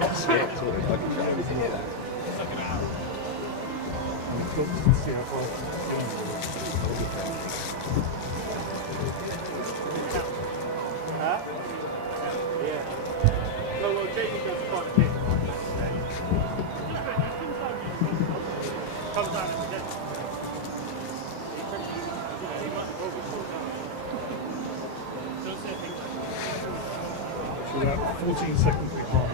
That's it, it's all the luggage. Did you hear that? Huh? Yeah. Well, Jamie does quite a bit. Comes down at the desk. He might probably fall down. So about 14 seconds behind.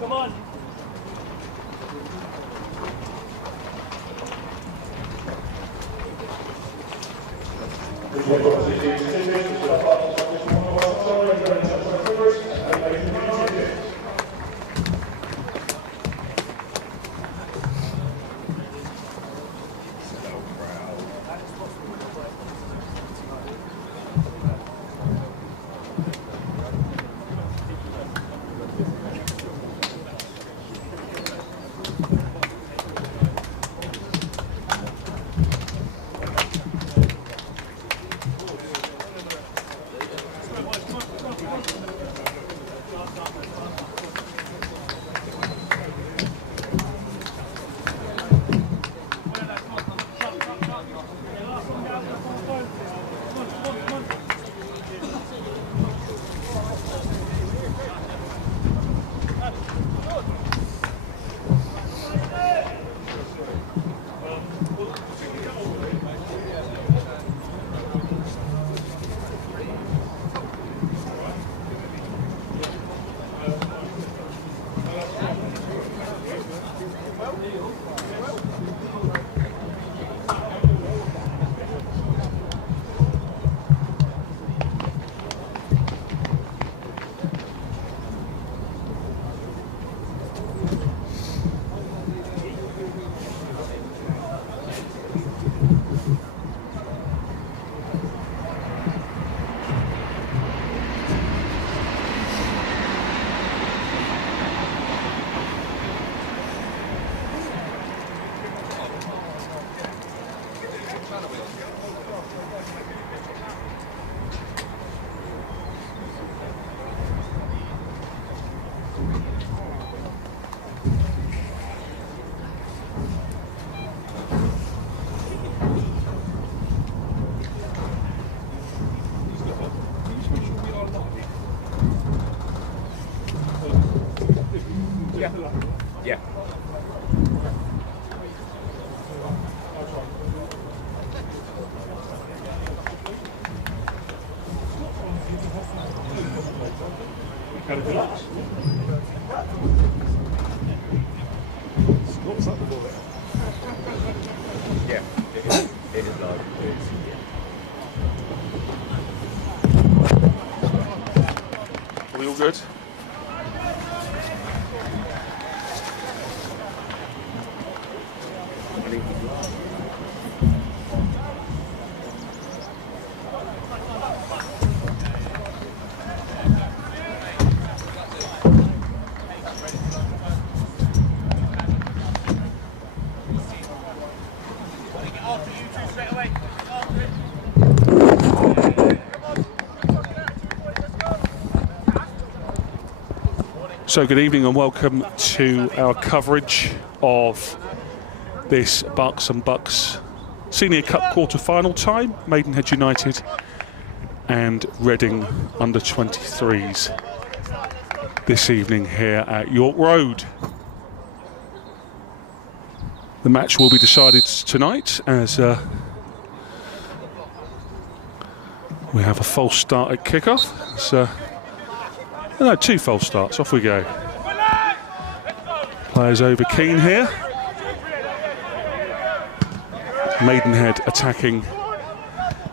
Come on. Yeah. Kind of relax. What was that for? Yeah, it is large. Are we all good? So good evening and welcome to our coverage of this Bucks and Bucks Senior Cup quarter-final tie, Maidenhead United and Reading under-23s this evening here at York Road. The match will be decided tonight as we have a false start at kickoff. So, no, 2 false starts. Off we go. Players over keen here. Maidenhead attacking,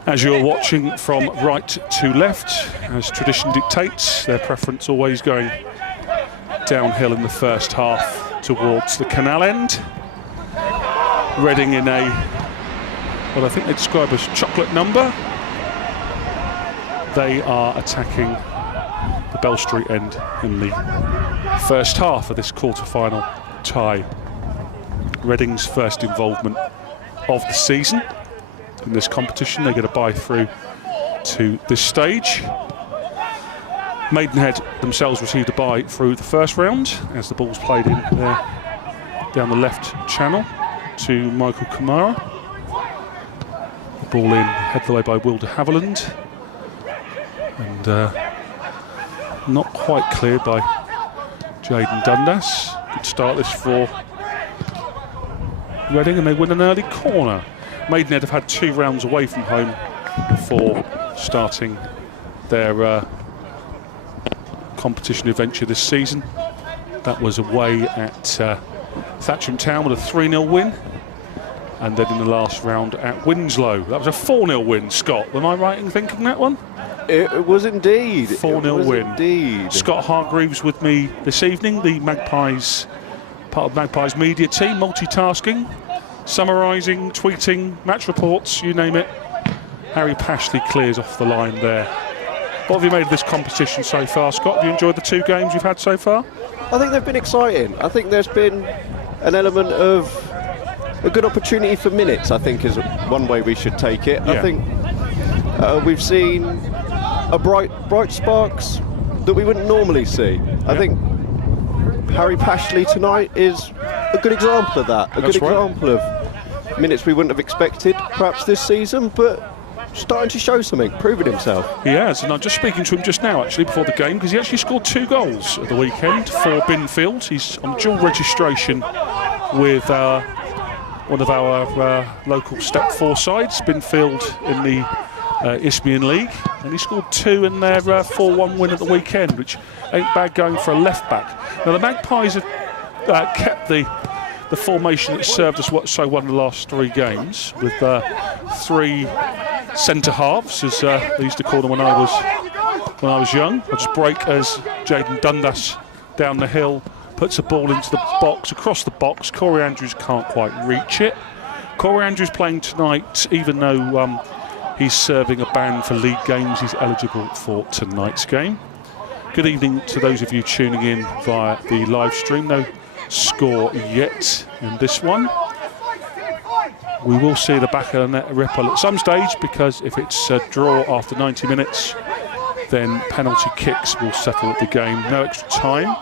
as you're watching, from right to left, as tradition dictates. Their preference always going downhill in the first half towards the canal end. Reading in a, what I think they describe as chocolate number. They are attacking the Bell Street end in the first half of this quarter-final tie. Reading's first involvement of the season in this competition. They get a bye through to this stage. Maidenhead themselves received a bye through the first round as the ball's played in there down the left channel to Michael Kamara. The ball in, headed away by Will de Havilland. And not quite cleared by Jaden Dundas. Good start this for Reading, and they win an early corner. Maidenhead have had 2 rounds away from home before starting their competition adventure this season. That was away at Thatcham Town with a 3-0 win, and then in the last round at Winslow. That was a 4-0 win, Scott. Am I right in thinking that one? It was indeed. 4-0 win. Indeed. Scott Hargreaves with me this evening, the Magpies, part of Magpies media team, multitasking, summarising, tweeting, match reports, you name it. Harry Pashley clears off the line there. What have you made of this competition so far, Scott? Have you enjoyed the 2 games you've had so far? I think they've been exciting. I think there's been an element of a good opportunity for minutes, I think is one way we should take it. Yeah. I think we've seen a bright sparks that we wouldn't normally see. I think Harry Pashley tonight is a good example of that. That's right. Example of minutes we wouldn't have expected perhaps this season, but starting to show something, proving himself. He has, and I'm just speaking to him just now actually before the game, because he actually scored 2 goals at the weekend for Binfield. He's on dual registration with one of our local Step 4 sides, Binfield in the Isthmian League, and he scored 2 in their 4-1 win at the weekend, which ain't bad going for a left back. Now the Magpies have kept the formation that served us so well in the last 3 games, with 3 centre halves, as they used to call them when I was young. I'll just break as Jaden Dundas down the hill puts a ball into the box, across the box. Corey Andrews can't quite reach it. Corey Andrews playing tonight, even though he's serving a ban for league games, he's eligible for tonight's game. Good evening to those of you tuning in via the live stream. No score yet in this one. We will see the back of the net ripple at some stage, because if it's a draw after 90 minutes, then penalty kicks will settle the game. No extra time.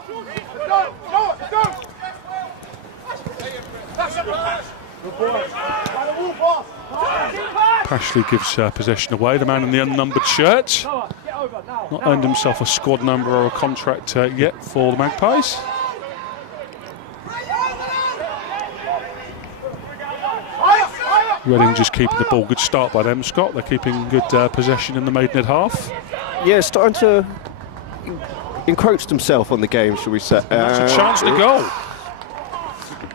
Pashley gives possession away. The man in the unnumbered shirt. Not earned himself a squad number or a contract yet for the Magpies. Reading just keeping the ball. Good start by them, Scott. They're keeping good possession in the Maidenhead half. Yeah, starting to encroach themselves on the game, shall we say. That's a chance to goal.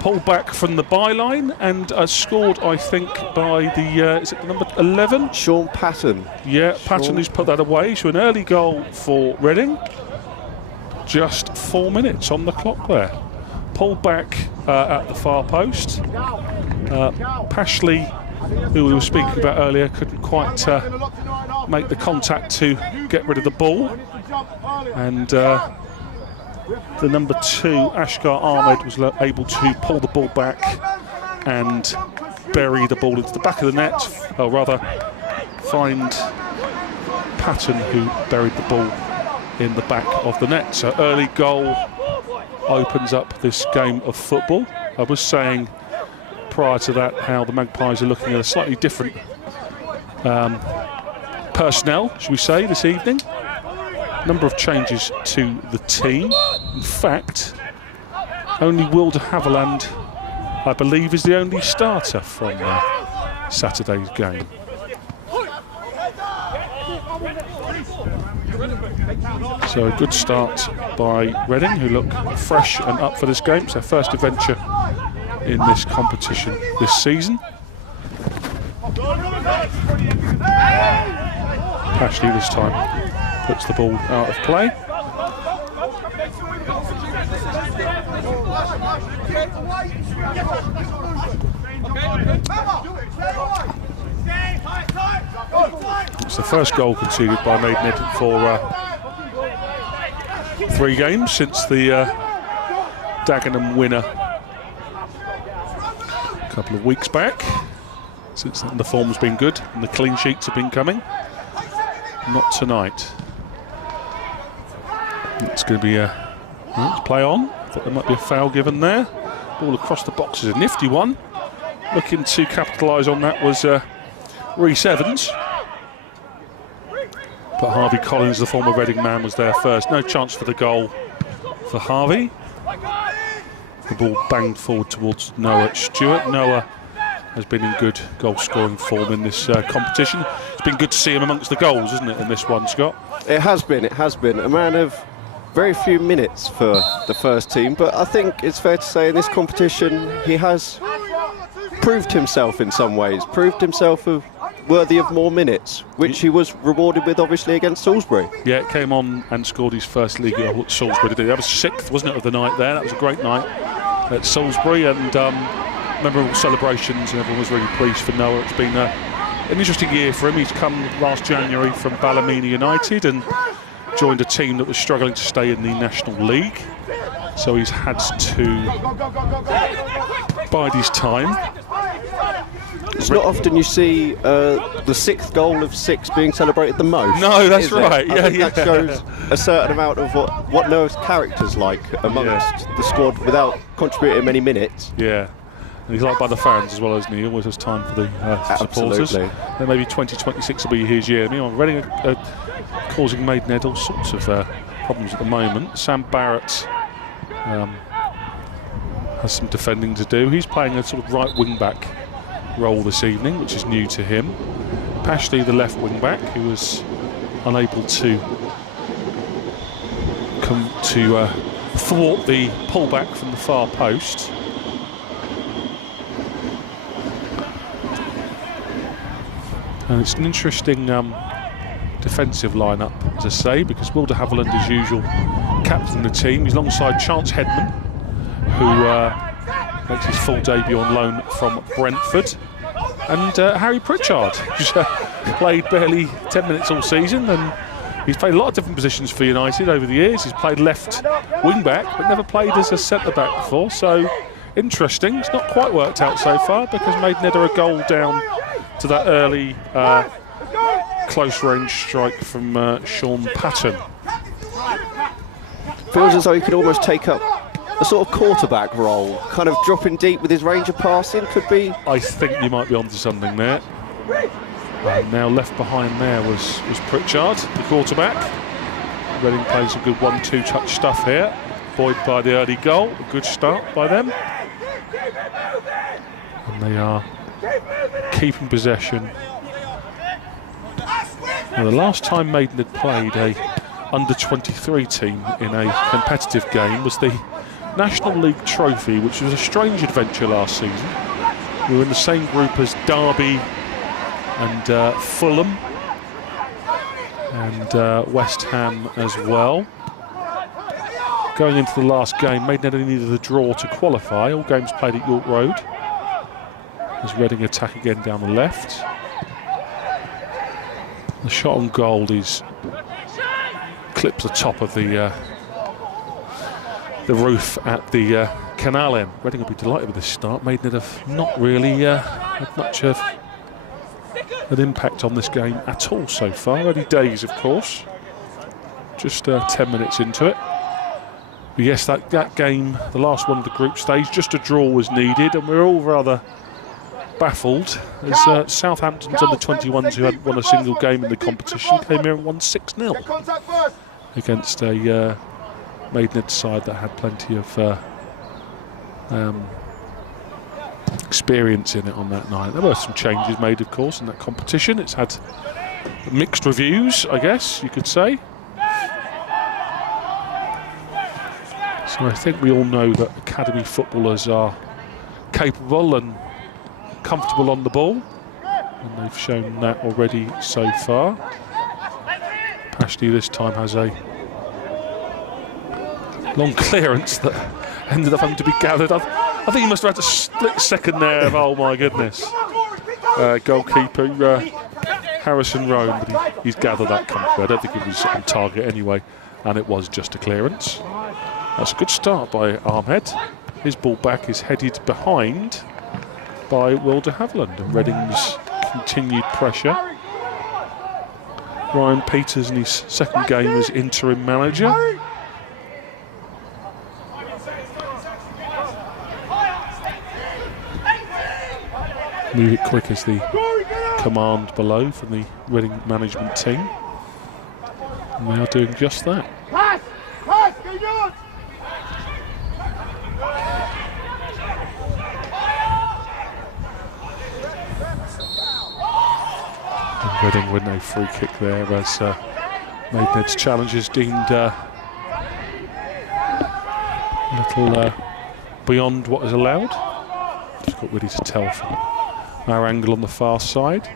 pulled back from the byline and scored, I think, by the is it the number 11? Sean Patton. Yeah, Patton who's put that away. So an early goal for Reading. Just 4 minutes on the clock there. Pulled back at the far post. Pashley, who we were speaking about earlier, couldn't quite make the contact to get rid of the ball. And the number 2, Ashgar Ahmed, was able to pull the ball back and bury the ball into the back of the net, or rather find Patton, who buried the ball in the back of the net. So early goal opens up this game of football. I was saying prior to that how the Magpies are looking at a slightly different personnel, should we say, this evening. Number of changes to the team. In fact, only Will de Havilland, I believe, is the only starter from Saturday's game. So a good start by Reading, who look fresh and up for this game. It's their first adventure in this competition this season. Pashley this time puts the ball out of play. It's the first goal conceded by Maidenhead for 3 games since the Dagenham winner a couple of weeks back. Since then, the form's been good and the clean sheets have been coming. Not tonight. It's going to be let's play on. I thought there might be a foul given there. Ball across the box is a nifty one. Looking to capitalise on that was Rhys Evans. But Harvey Collins, the former Reading man, was there first. No chance for the goal for Harvey. The ball banged forward towards Noah Stewart. Noah has been in good goal-scoring form in this competition. It's been good to see him amongst the goals, isn't it, in this one, Scott? It has been, it has been. A man of very few minutes for the first team, but I think it's fair to say in this competition he has proved himself in some ways, proved himself worthy of more minutes, which he was rewarded with, obviously, against Salisbury. Yeah, came on and scored his first league goal at Salisbury. That was 6th, wasn't it, of the night there? That was a great night at Salisbury, and memorable celebrations, and everyone was really pleased for Noah. It's been an interesting year for him. He's come last January from Ballymena United and joined a team that was struggling to stay in the National League. So he's had to bide his time. It's not often you see the 6th goal of 6 being celebrated the most. No, that's right. Yeah, that shows a certain amount of what Noah's character's like amongst the squad without contributing many minutes. Yeah. And he's liked by the fans as well, isn't he? He always has time for the supporters. Then maybe 2026 will be his year. Meanwhile, Reading are causing Maidenhead all sorts of problems at the moment. Sam Barrett has some defending to do. He's playing a sort of right wing-back role this evening, which is new to him. Pashley, the left wing-back, who was unable to come to thwart the pullback from the far post. And it's an interesting defensive lineup, as I say, because Will de Havilland, as usual, captain the team. He's alongside Chance Headman, who makes his full debut on loan from Brentford, and Harry Pritchard, who's played barely 10 minutes all season, and he's played a lot of different positions for United over the years. He's played left wing-back, but never played as a centre-back before, so interesting. It's not quite worked out so far, because Maidenhead are a goal down to that early close-range strike from Sean Patton. Feels as though he could almost take up a sort of quarterback role, kind of dropping deep with his range of passing, could be. I think you might be onto something there. Now left behind there was Pritchard, the quarterback. Reading plays some good 1-2 touch stuff here, buoyed by the early goal. A good start by them. And they are keeping possession. Now, the last time Maidenhead played a under-23 team in a competitive game was the National League trophy, which was a strange adventure last season. We were in the same group as Derby and Fulham and West Ham as well. Going into the last game, Maidenhead only needed a draw to qualify. All games played at York Road. As Reading attack again down the left. The shot on goal is clips the top of the roof at the canal end. Reading will be delighted with this start. Maidenhead have not really had much of an impact on this game at all so far. Early days, of course. Just 10 minutes into it. But yes, that game, the last one of the group stage, just a draw was needed, and we're all rather baffled as Southampton's under 21s, who hadn't won a single game in the competition, came here and won 6-0 against a Maidenhead side that had plenty of experience in it on that night. There were some changes made, of course, in that competition. It's had mixed reviews, I guess you could say. So I think we all know that academy footballers are capable and comfortable on the ball, and they've shown that already so far. Pashley this time has a long clearance that ended up having to be gathered. I think he must have had a split second there of, oh my goodness, goalkeeper Harrison Rowan, but he's gathered that comfortably. I don't think he was on target anyway, and it was just a clearance. That's a good start by Armhead. His ball back is headed behind by Will de Havilland, and Reading's continued pressure. Ryan Peters in his second game as interim manager. Move it quick is the command below from the Reading management team, and they are doing just that. Reading with no free kick there, as Maidenhead's challenge is deemed a little beyond what is allowed. Just got ready to tell from our angle on the far side.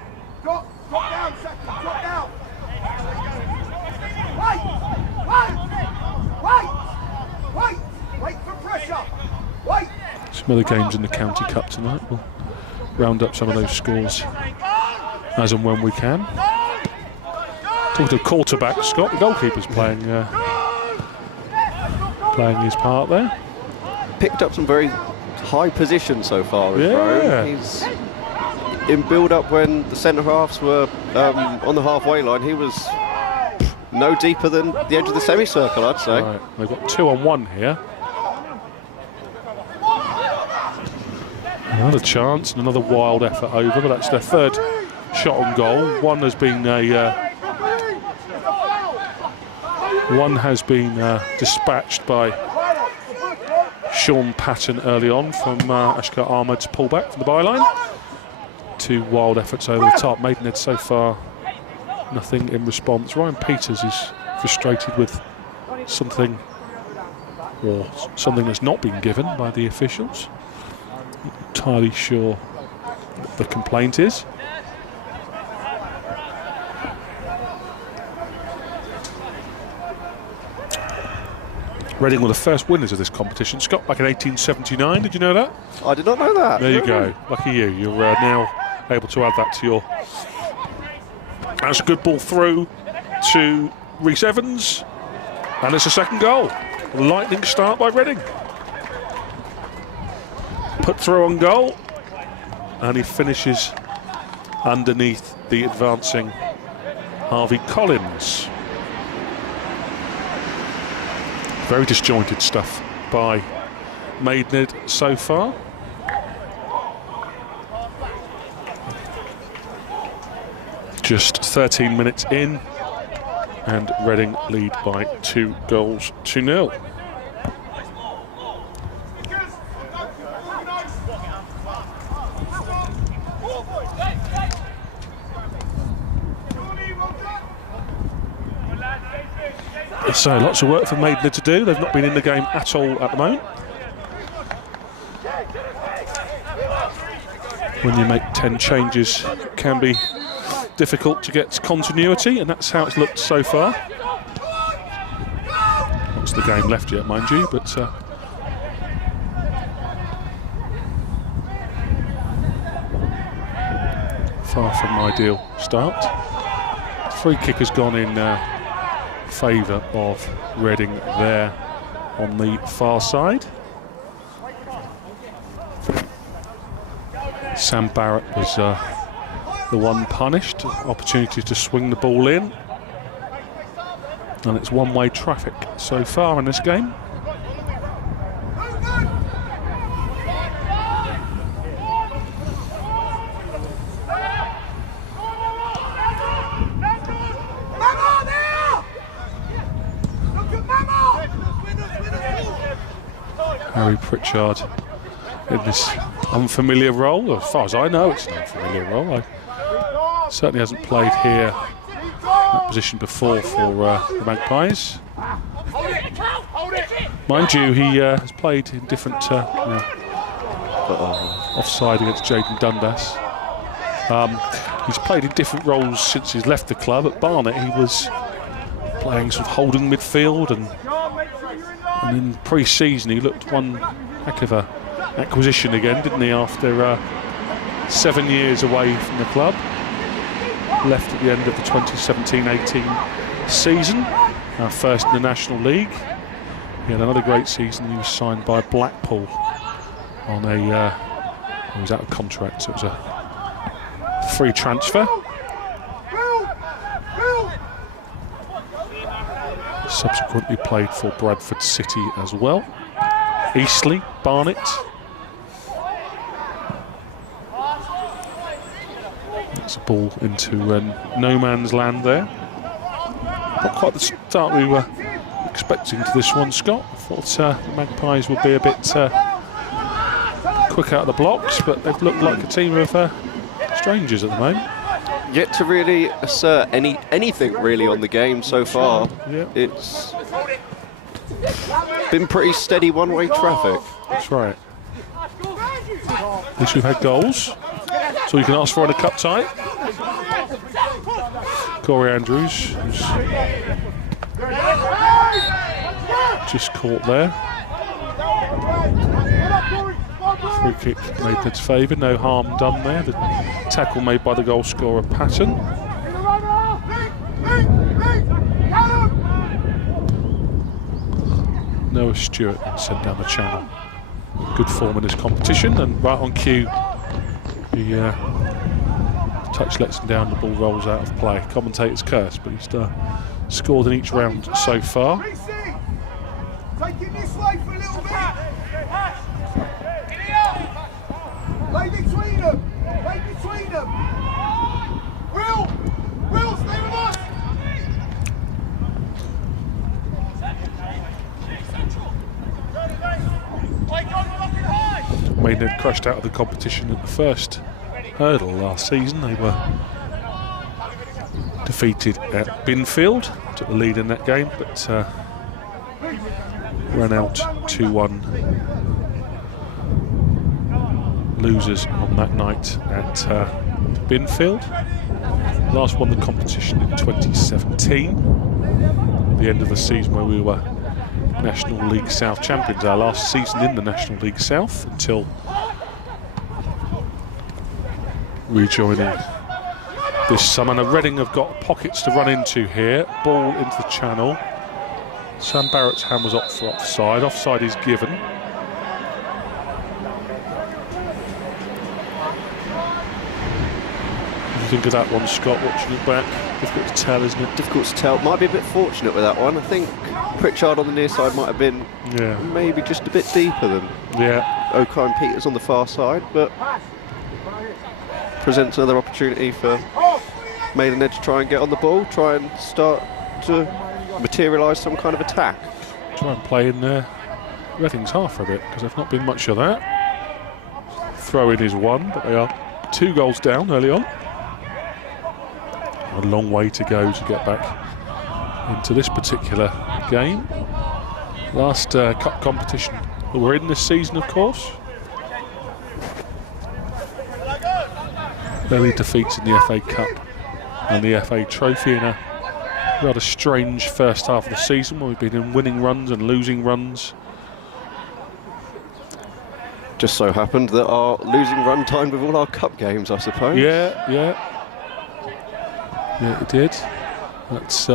Some other games in the County Cup tonight. We'll round up some of those scores as and when we can. Talking to quarterback Scott, the goalkeeper's playing his part there. Picked up some very high positions so far. Yeah. He's in build-up when the centre halves were on the halfway line. He was no deeper than the edge of the semicircle, I'd say. Right. They've got 2-on-1 here. Another chance and another wild effort over, but that's their third shot on goal. One has been dispatched by Sean Patton early on from Ashkar Ahmed's pullback from the byline. Two wild efforts over the top. Maidenhead so far nothing in response. Ryan Peters is frustrated with something that's not been given by the officials. Not entirely sure what the complaint is. Reading were the first winners of this competition, Scott, back in 1879. Did you know that? I did not know that. There you go. Lucky you. You're now able to add that to your... That's a good ball through to Rhys Evans, and it's a second goal. A lightning start by Reading. Put through on goal, and he finishes underneath the advancing Harvey Collins. Very disjointed stuff by Maidenhead so far. Just 13 minutes in, and Reading lead by 2-0. So lots of work for Maidenhead to do. They've not been in the game at all at the moment. when you make 10 changes, it can be difficult to get continuity, and that's how it's looked so far. Not the game left yet, mind you, but far from an ideal start. Free kick has gone in favour of Reading there on the far side. Sam Barrett was the one punished. Opportunity to swing the ball in. And it's one-way traffic so far in this game. Harry Pritchard in this unfamiliar role. As far as I know, it's an unfamiliar role. Certainly hasn't played here that position before for the Magpies. Mind you, he has played in different offside against Jaden Dundas. He's played in different roles since he's left the club. At Barnet, he was playing sort of holding midfield, and in pre-season he looked one heck of a acquisition again, didn't he, after 7 years away from the club. Left at the end of the 2017-18 season, first in the National League. He had another great season. He was signed by Blackpool on he was out of contract, so it was a free transfer. Subsequently played for Bradford City as well. Eastleigh, Barnet. That's a ball into no man's land there. Not quite the start we were expecting to this one, Scott. I thought the Magpies would be a bit quick out of the blocks, but they've looked like a team of strangers at the moment. Yet to really assert anything really on the game so far. Yeah. It's been pretty steady one-way traffic. That's right. At least we've had goals, so you can ask for in a cup tie. Corey Andrews, who's just caught there. Free kick made in its favour, no harm done there. The tackle made by the goal scorer Patton. Noah Stewart sent down the channel. Good form in this competition, and right on cue, the touch lets him down, the ball rolls out of play. Commentator's curse, but he's scored in each round so far. Taking this way for a little bit. Lay between them. Lay between them. Will, stay with us. Maidenhead crashed out of the competition at the first hurdle last season. They were defeated at Binfield, took the lead in that game, but ran out 2-1 losers on that night at Binfield. Last won the competition in 2017, at the end of the season where we were National League South champions, our last season in the National League South until rejoining this summer. Now Reading have got pockets to run into here. Ball into the channel. Sam Barrett's hand was up for offside. Offside is given. What do you think of that one, Scott, watching it back? Difficult to tell, isn't it? Difficult to tell. Might be a bit fortunate with that one. I think Pritchard on the near side might have been maybe just a bit deeper than O'Kine Peters on the far side, but presents another opportunity for Maidenhead to try and get on the ball, try and start to materialise some kind of attack. Try and play in Reading's half for a bit, because they've not been much of that. Throw in is one, but they are 2 goals down early on. A long way to go to get back into this particular game. Last cup competition that we're in this season, of course. early defeats in the FA Cup and the FA Trophy in a rather strange first half of the season where we've been in winning runs and losing runs. Just so happened that our losing run timed with all our cup games, I suppose. Yeah, it did. That's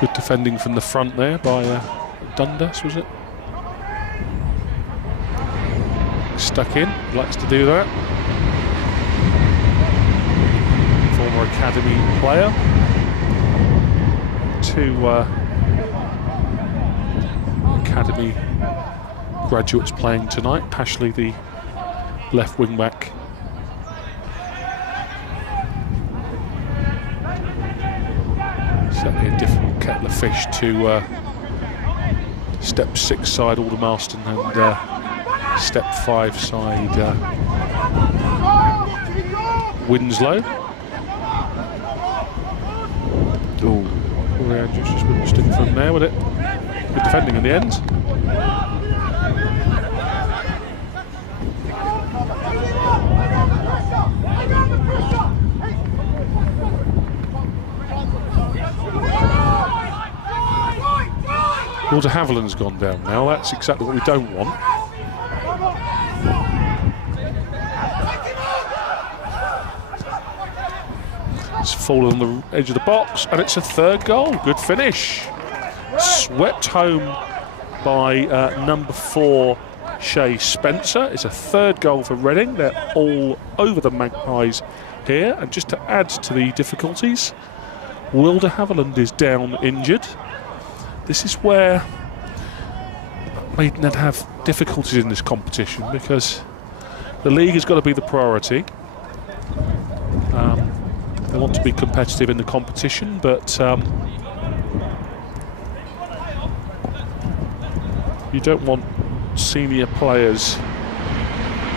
good defending from the front there by Dundas, was it? Stuck in, likes to do that. Former academy player. Two academy graduates playing tonight. Pashley, the left wing back. Certainly a different kettle of fish to step 6 side Aldermaston and step 5 side Winslow. Ooh. Yeah, just wouldn't stick from there, would it? Good defending in the end. Walter Haviland's gone down now. That's exactly what we don't want. It's fallen on the edge of the box, and it's a third goal. Good finish. Swept home by number 4, Shay Spencer. It's a third goal for Reading. They're all over the Magpies here. And just to add to the difficulties, Wilder Haviland is down injured. This is where Maidenhead have difficulties in this competition because the league has got to be the priority. They want to be competitive in the competition, but you don't want senior players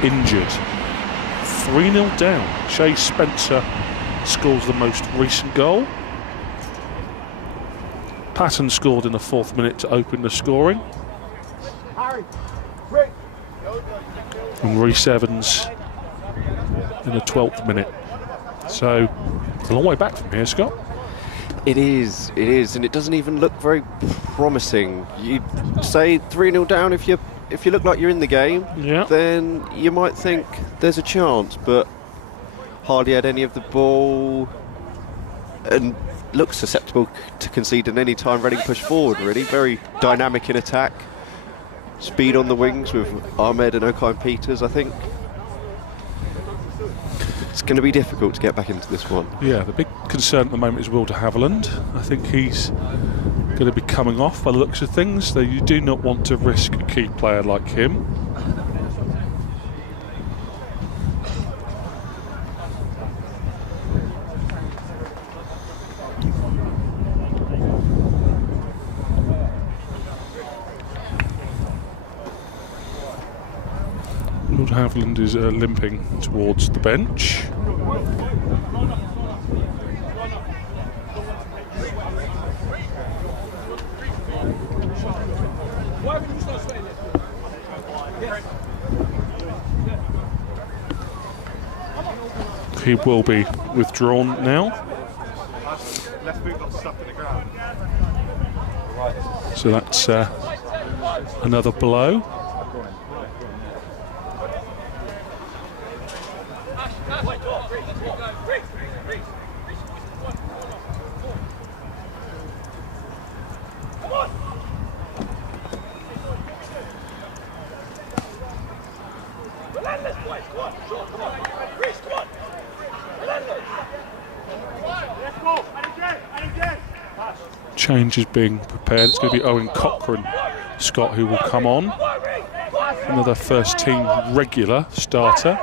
injured. 3-0 down. Shay Spencer scores the most recent goal. Patton scored in the 4th minute to open the scoring. And Rhys Evans in the 12th minute. So it's a long way back from here, Scott. It is, and it doesn't even look very promising. You'd say 3-0 down if you look like you're in the game, then you might think there's a chance, but hardly had any of the ball and looks susceptible to conceding any time Reading push forward, really. Very dynamic in attack. Speed on the wings with Ahmed and O'Kine-Peters, I think. It's going to be difficult to get back into this one. Yeah, the big concern at the moment is Wilder Haviland. I think he's going to be coming off by the looks of things, though you do not want to risk a key player like him. Wilder Haviland is limping towards the bench. He will be withdrawn now. So that's another blow. Change is being prepared. It's going to be Owen Cochrane, Scott, who will come on. Another first team regular starter.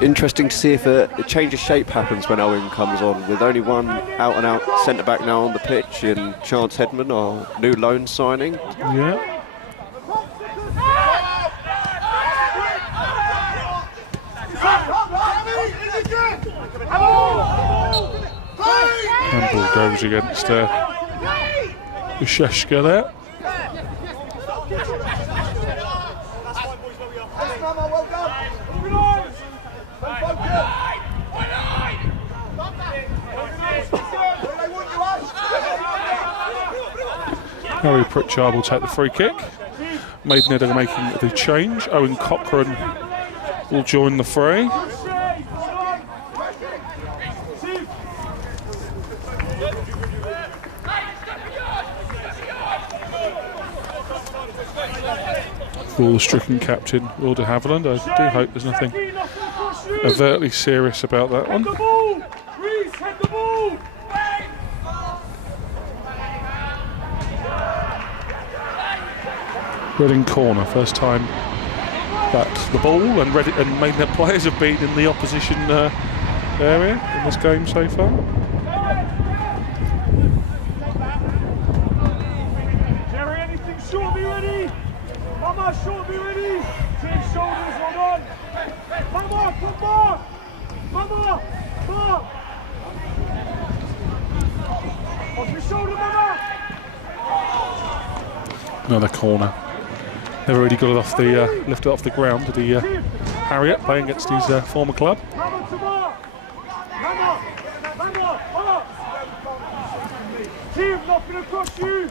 Interesting to see if a change of shape happens when Owen comes on, with only one out-and-out centre-back now on the pitch in Chance Hedman, our new loan signing. Yeah. Handball goes against Usheshka there. Harry Pritchard will take the free kick. Maidenhead are making the change. Owen Cochrane will join the fray. For the stricken captain, Will de Havilland. I do hope there's nothing overtly serious about that one. Reading corner, first time that the ball and Maidenhead players have been in the opposition area in this game so far. Jerry, anything short, be ready. Mama, short, be ready. Change shoulders, hold on. Mama, come on. Mama, come. Off your shoulder, Mama. Another corner. Never really got it off the lifted off the ground. Did he, Harriet playing against his former club? Team knocking across you.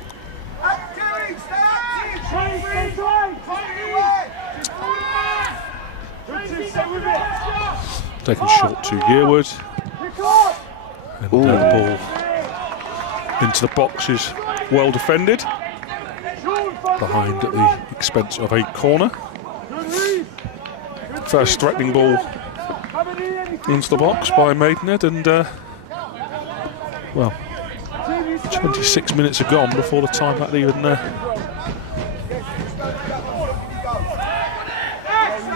Active, stay active. Taken short to Yearwood. And the ball into the box is well defended. Behind at the expense of a corner. First threatening ball into the box by Maidenhead, and well, 26 minutes are gone before the time that even that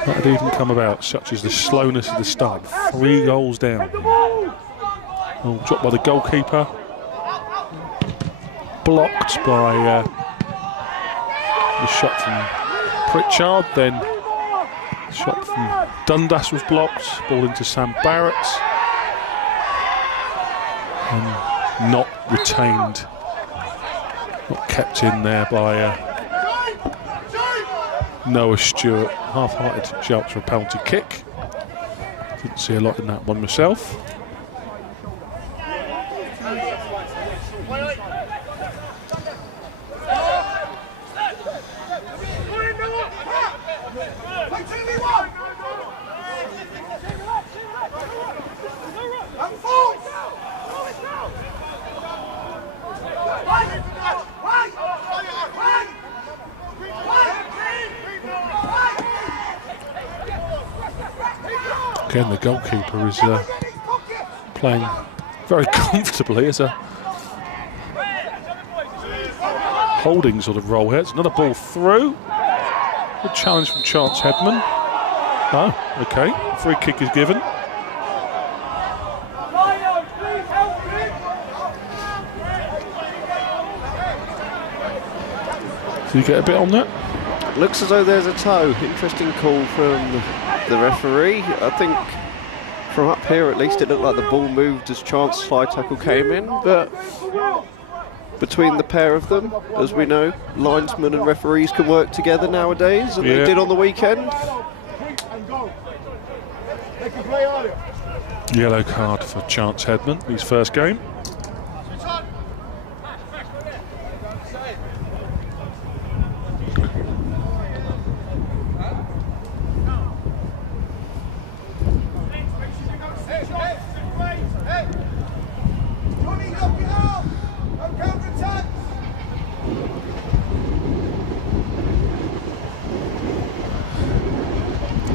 had even come about. Such is the slowness of the start. 3 goals down. Oh, dropped by the goalkeeper. Blocked by the shot from Pritchard, then the shot from Dundas was blocked, ball into Sam Barrett, and not retained, not kept in there by Noah Stewart. Half-hearted shout for a penalty kick. Didn't see a lot in that one myself. Again, the goalkeeper is playing very comfortably as a holding sort of role here. It's another ball through. Good challenge from Chance Headman. Oh, okay. Free kick is given. Do you get a bit on that? Looks as though there's a toe. Interesting call from the referee. I think from up here at least it looked like the ball moved as Chance slide tackle came in, but between the pair of them, as we know, linesmen and referees can work together nowadays, and they did on the weekend. Yellow card for Chance Headman, his first game.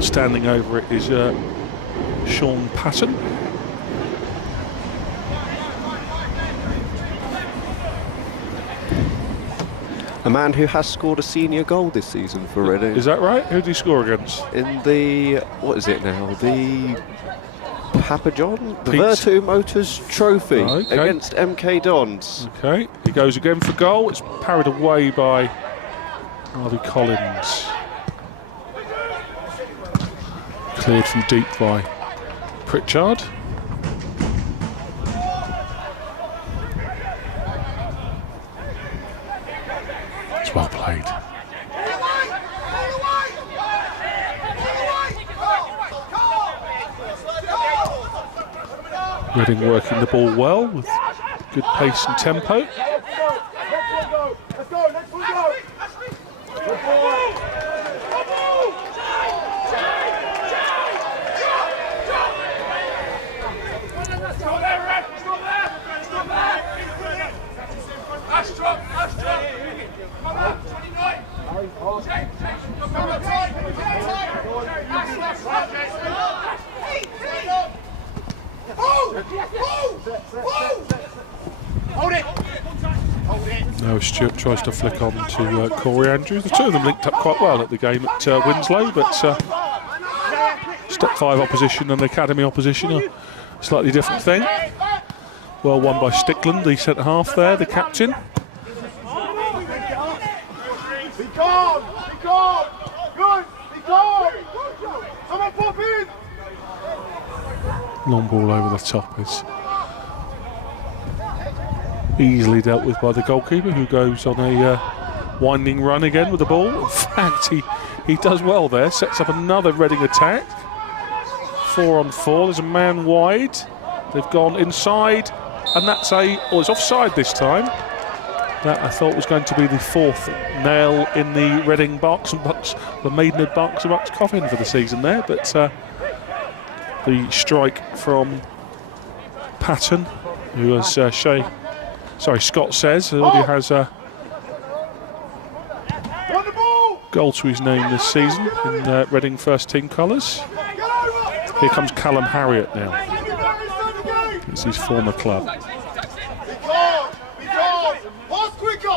Standing over it is Sean Patton. A man who has scored a senior goal this season for Reading. Is that right? Who did he score against? In the, what is it now? The Papa John? The Vertu Motors Trophy against MK Dons. Okay, he goes again for goal. It's parried away by Harvey Collins. Cleared from deep by Pritchard. played. Reading working the ball well with good pace and tempo. Let's go, let's go. Now Stewart tries to flick on to Corey Andrews. The two of them linked up quite well at the game at Winslow, but step 5 opposition and academy opposition are a slightly different thing. Well won by Stickland, the centre half there, the captain. Be calm, good, be calm. Someone pop in. Long ball over the top is easily dealt with by the goalkeeper, who goes on a winding run again with the ball. In fact, he does well there, sets up another Reading attack. 4 on 4, there's a man wide. They've gone inside, and that's it's offside this time. That I thought was going to be the 4th nail in the Reading Barks and Bucks, the Maidenhead Barks and Bucks coffin for the season there, but the strike from Patton, who has Scott says, already has a goal to his name this season in Reading first team colours. Here comes Callum Harriott now. It's his former club. Be calm. Pass quicker.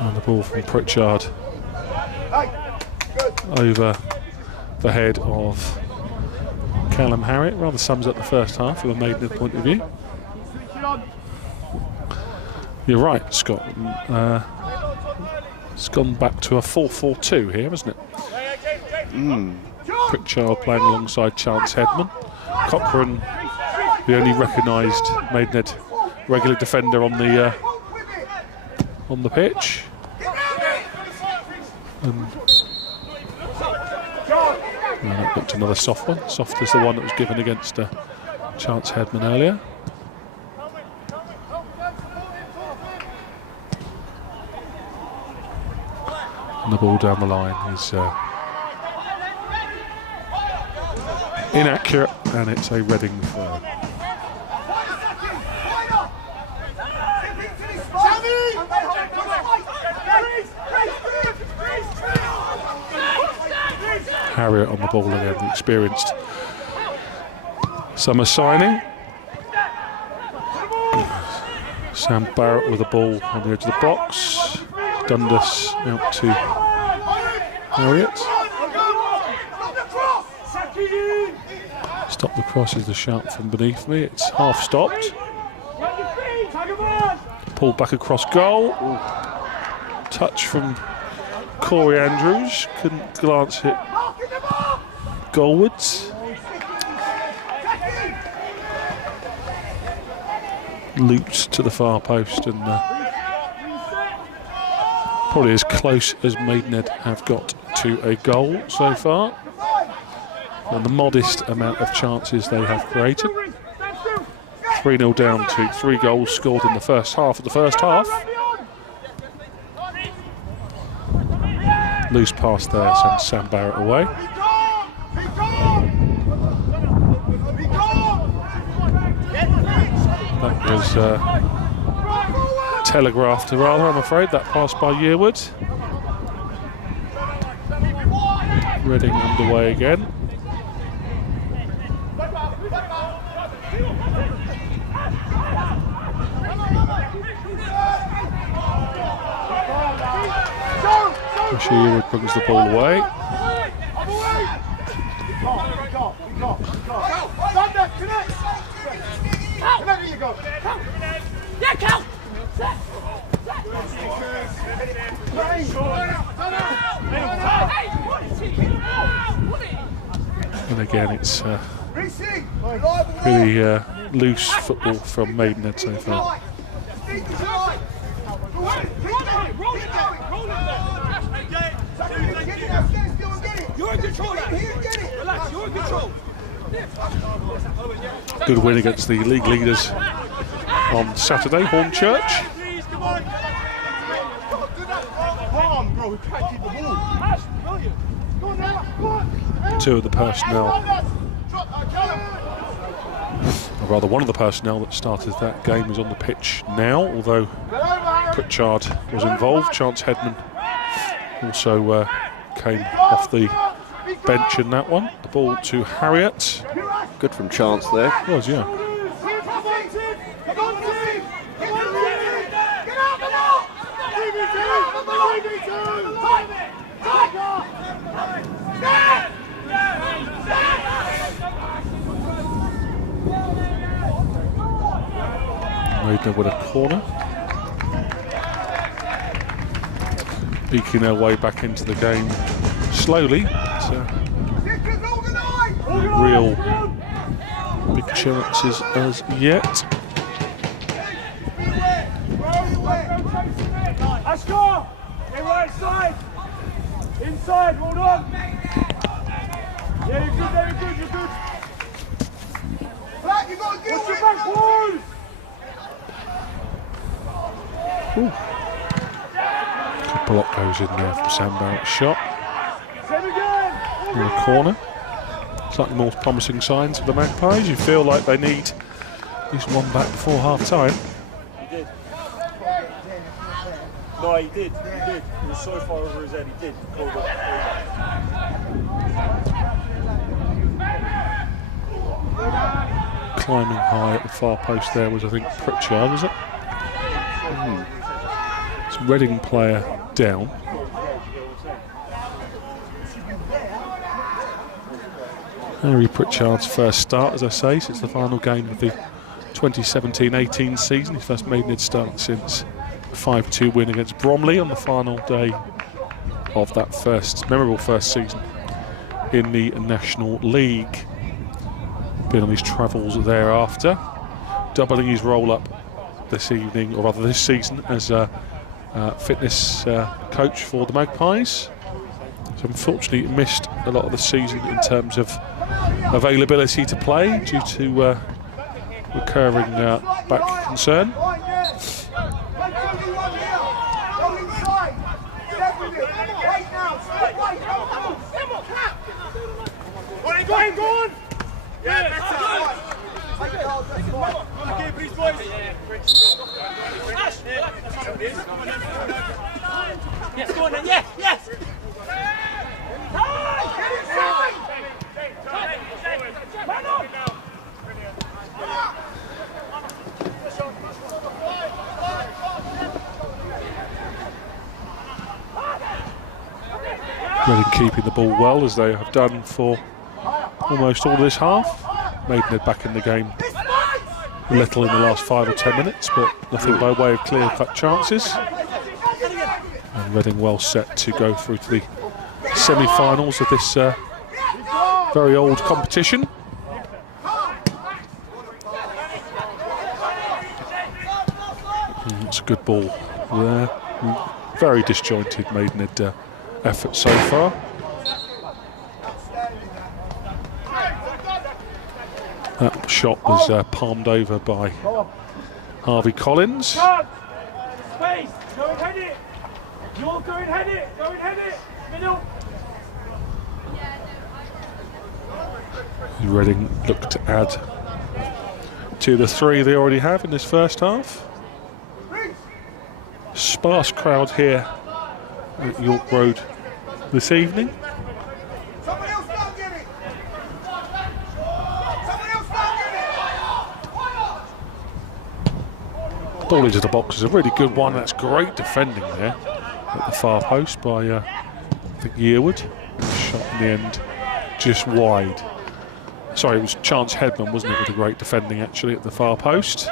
And the ball from Pritchard over the head of Callum Harriott. Rather sums up the first half from a Maidenhead point of view. You're right, Scott. It's gone back to a 4-4-2 here, hasn't it? Pritchard playing alongside Chance Headman. Cochrane, the only recognised Maidenhead regular defender on the pitch. And looked another soft one. Soft as the one that was given against Chance Headman earlier. And the ball down the line is inaccurate, and it's a Reading throw. Harriott on the ball again, the experienced summer signing. Sam Barrett with the ball on the edge of the box. Dundas out to Harriott. Stop the cross is the shout from beneath me. It's half stopped. Pulled back across goal. Ooh. Touch from Corey Andrews. Couldn't glance it goalwards. Looped to the far post and probably as close as Maidenhead have got to a goal so far. And the modest amount of chances they have created. 3-0 down to 3 goals scored in the first half of the first half. Loose pass there sends Sam Barrett away. That was telegraphed rather, I'm afraid, that pass by Yearwood. Reading underway again. Yearwood brings the ball away. And again, it's Really loose football from Maidenhead so far. You're in control. Relax, you're in control. Good win against the league leaders on Saturday, Hornchurch. Two of the personnel, or rather one of the personnel that started that game is on the pitch now, although Pritchard was involved. Chance Headman also came off the bench in that one. The ball to Harriet. Good from Chance there. It was, yeah. Maidenhead with a corner. Beaking their way back into the game slowly. Real big chances as yet. Ashkar! Get right side! Inside, hold on! Yeah, you're good, you're good. Black, you gotta deal What's with your it! back, boys? Good block goes in there from Sam Barrett's shot. Same again! In the corner. Slightly more promising signs for the Magpies. You feel like they need at least one back before half time. He did. No, he did. He was so far over his head, he did. Climbing high at the far post there was, I think, Pritchard, was it? It's Reading player down. Harry Pritchard's first start, as I say, since the final game of the 2017-18 season. His first Maidenhead start since a 5-2 win against Bromley on the final day of that memorable first season in the National League. Been on his travels thereafter, doubling his role up this evening, or rather this season, as a fitness coach for the Magpies. So unfortunately missed a lot of the season in terms of availability to play due to recurring back concern. Go on! Yeah, okay, please, boys. Yes, go on then. Yes, yes. Reading keeping the ball well, as they have done for almost all this half. Maidenhead back in the game a little in the last 5 or 10 minutes, but nothing by way of clear-cut chances. And Reading well set to go through to the semi-finals of this very old competition. It's a good ball there. Very disjointed Maidenhead effort so far. That shot was palmed over by Harvey Collins. Space! Go and head it! You're going head it! Go and head it! Middle! Reading look to add to the 3 they already have in this first half. Sparse crowd here at York Road this evening. Somebody else go get it! Somebody else go get it! Ball into the box is a really good one. That's great defending there at the far post by I think Yearwood. Shot in the end just wide. Sorry, it was Chance Headman, wasn't it, with the great defending actually at the far post.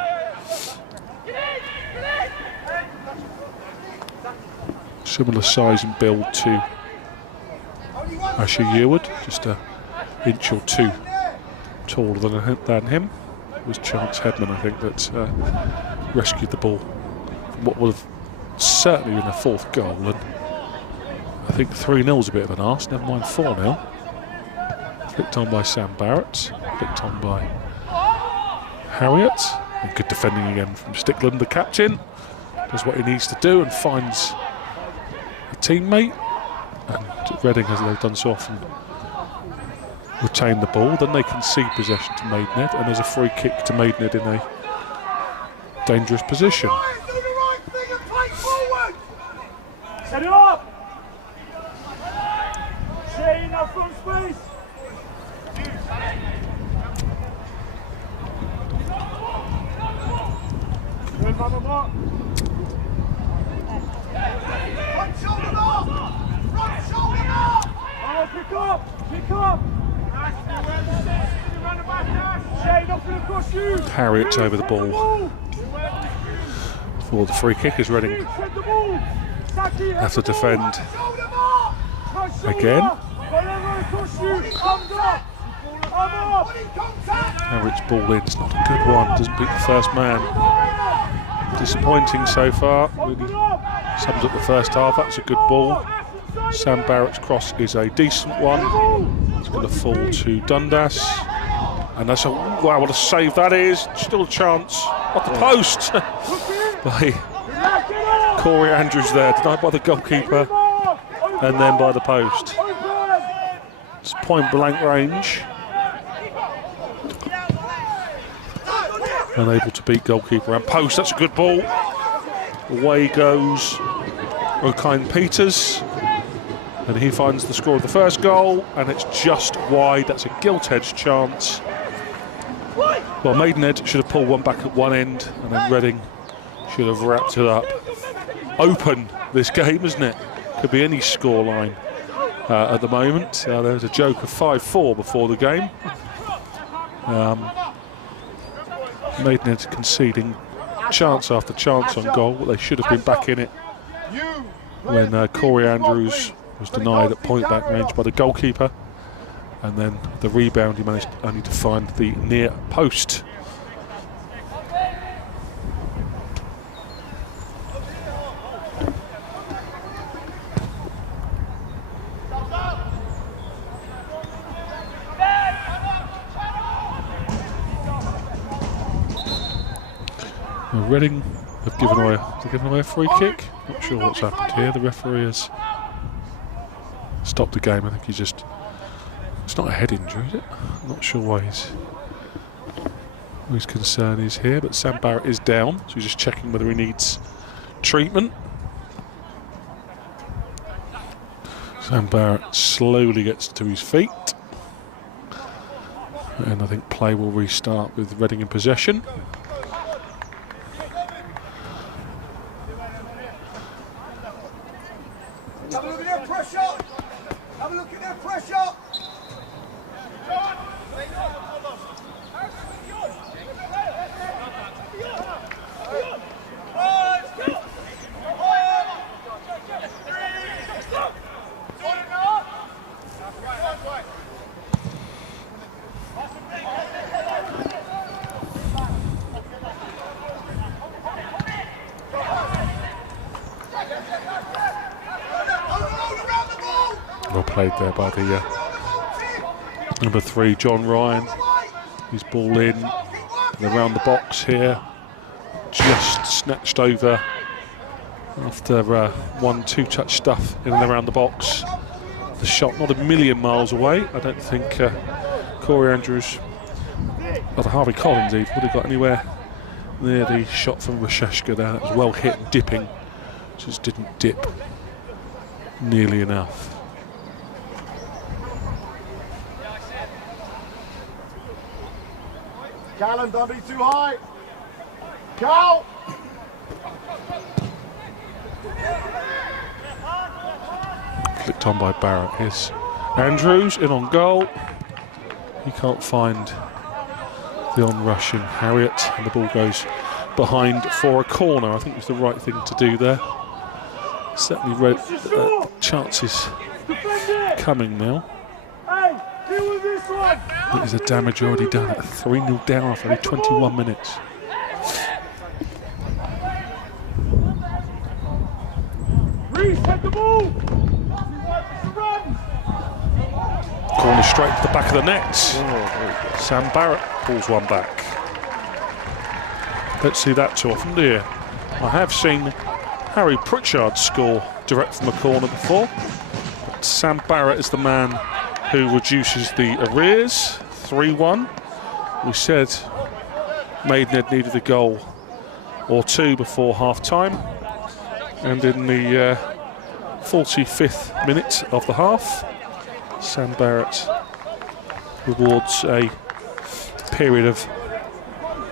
Similar size and build to Asher Yearwood, just an inch or two taller than him. It was Chance Headman, I think, that rescued the ball from what would have certainly been a fourth goal. And I think 3-0's a bit of an arse, never mind 4-0. Flicked on by Sam Barrett, flicked on by Harriet. And good defending again from Stickland, the captain. Does what he needs to do and finds a teammate. And Reading, as they've done so often, retain the ball. Then they concede possession to Maidenhead, and there's a free kick to Maidenhead in a dangerous position. Do the right thing and play forward. Set it up! Shane, that front space! Good, Mama Mark. Front shoulder up. Front shoulder up. Oh, pick up! Pick up! Shane, up and across you! Harriet's over the ball for the free kick as Reading have to defend again. Harriet's ball in, it's not a good one, doesn't beat the first man. Disappointing so far, really sums up the first half. That's a good ball. Sam Barrett's cross is a decent one. It's going to fall to Dundas. And that's a, wow, what a save that is. Still a chance. At the post by Corey Andrews there, denied by the goalkeeper and then by the post. It's point blank range. Unable to beat goalkeeper and post. That's a good ball. Away goes O'Kine Peters. And he finds the score of the first goal, and it's just wide. That's a gilt-edged chance. Well, Maidenhead should have pulled one back at one end, and then Reading should have wrapped it up. Open, this game, isn't it? Could be any scoreline at the moment. There's a joke of 5-4 before the game. Maidenhead conceding chance after chance on goal. They should have been back in it when Corey Andrews was denied at point blank range by the goalkeeper, and then the rebound he managed only to find the near post. Reading have given away a free kick. Not sure what's happened here. The referee has stopped the game. I think he's just... It's not a head injury, is it? I'm not sure why his concern is here, but Sam Barrett is down, so he's just checking whether he needs treatment. Sam Barrett slowly gets to his feet, and I think play will restart with Reading in possession. Have a look at their pressure. Have a look at their pressure. Well played there by the number 3, John Ryan. His ball in and around the box here. Just snatched over after 1-2 touch stuff in and around the box. The shot not a million miles away. I don't think Corey Andrews, or Harvey Collins even, would have got anywhere near the shot from Rasheshka there. It was well hit and dipping, just didn't dip nearly enough. Callum, don't be too high. Cal! Flicked on by Barrett. Here's Andrews in on goal. He can't find the on-rushing Harriet, and the ball goes behind for a corner. I think it was the right thing to do there. Certainly chances coming now. Hey, Deal with this one. It is the damage already done at 3-0 down after only 21 minutes. Reset the ball. Corner straight to the back of the net. Sam Barrett pulls one back. Don't see that too often, do you? I have seen Harry Pritchard score direct from a corner before. But Sam Barrett is the man who reduces the arrears. 3-1. We said Maidenhead needed a goal or two before half-time. And in the 45th minute of the half, Sam Barrett rewards a period of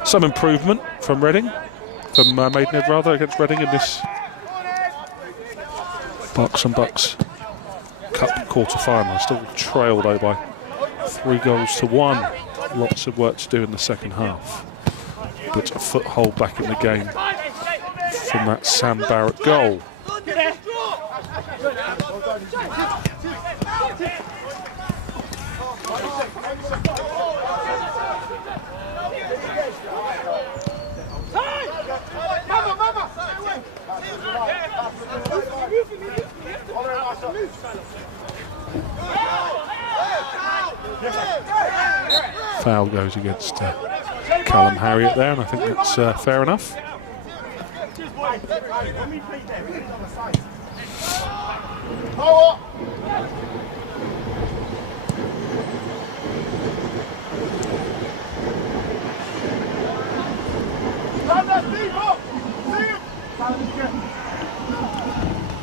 some improvement from Maidenhead rather, against Reading in this Bucks and Bucks Cup quarter-final. Still trail though by 3-1. Lots of work to do in the second half, but a foothold back in the game from that Sam Barrett goal. Foul goes against Callum Harriott there, and I think that's fair enough.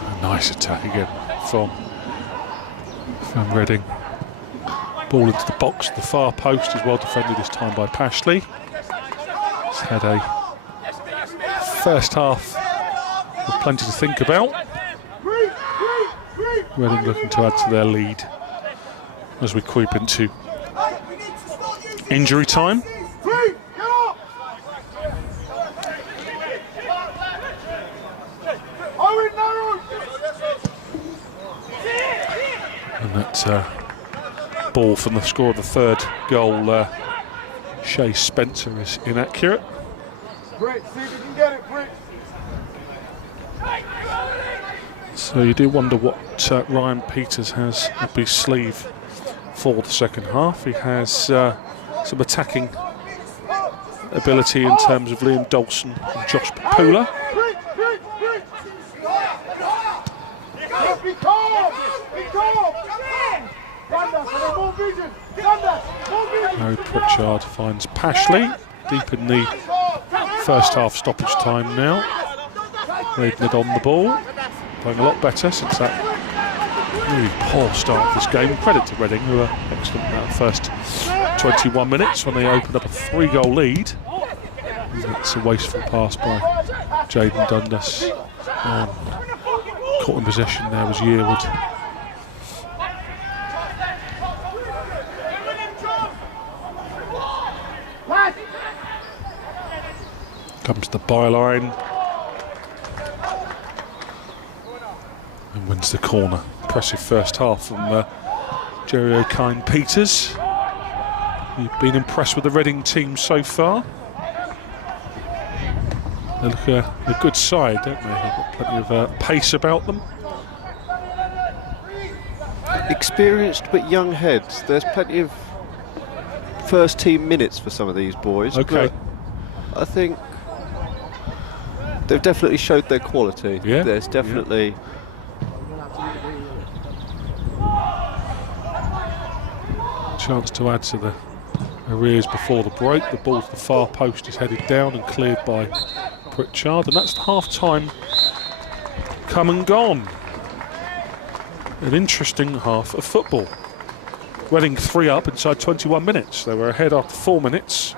A nice attack again from Reading. Ball into the box, the far post is well defended this time by Pashley. He's had a first half with plenty to think about. Reading looking to add to their lead as we creep into injury time. And that ball from the score of the third goal, Shay Spencer, is inaccurate. So you do wonder what Ryan Peters has up his sleeve for the second half. He has some attacking ability in terms of Liam Dawson and Josh Papula. Harry Pritchard finds Pashley deep in the first half stoppage time now. Maidenhead on the ball, playing a lot better since that really poor start of this game. Credit to Reading, who were excellent in that first 21 minutes when they opened up a 3-goal lead. It's a wasteful pass by Jaden Dundas. Caught in possession there was Yearwood. Comes to the byline and wins the corner. Impressive first half from Jerry O'Kine-Peters. You've been impressed with the Reading team so far. They look a good side, don't they? They've got plenty of pace about them. Experienced but young heads. There's plenty of first team minutes for some of these boys. Okay. I think they've definitely showed their quality. Yeah. There's definitely chance to add to the arrears before the break. The ball to the far post is headed down and cleared by Pritchard, and that's the half-time come and gone. An interesting half of football. Reading 3 up inside 21 minutes. They were ahead after 4 minutes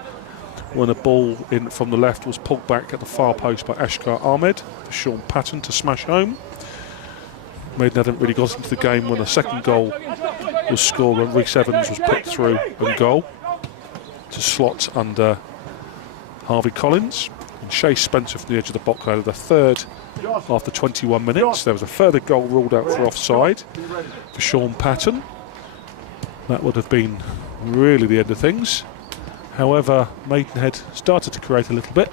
when a ball in from the left was pulled back at the far post by Ashkar Ahmed for Sean Patton to smash home. Maidenhead hadn't really got into the game when the second goal was scored, when Rhys Evans was put through and goal to slot under Harvey Collins. And Shay Spencer from the edge of the box added a third after 21 minutes. There was a further goal ruled out for offside for Sean Patton. that would have been really the end of things. However, Maidenhead started to create a little bit.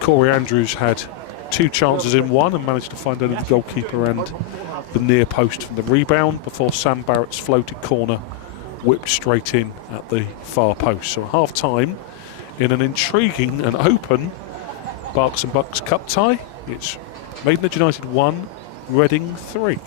Corey Andrews had 2 chances in one and managed to find only the goalkeeper and the near post from the rebound before Sam Barrett's floated corner whipped straight in at the far post. So at half time, in an intriguing and open Berks and Bucks Cup tie, it's Maidenhead United 1, Reading 3.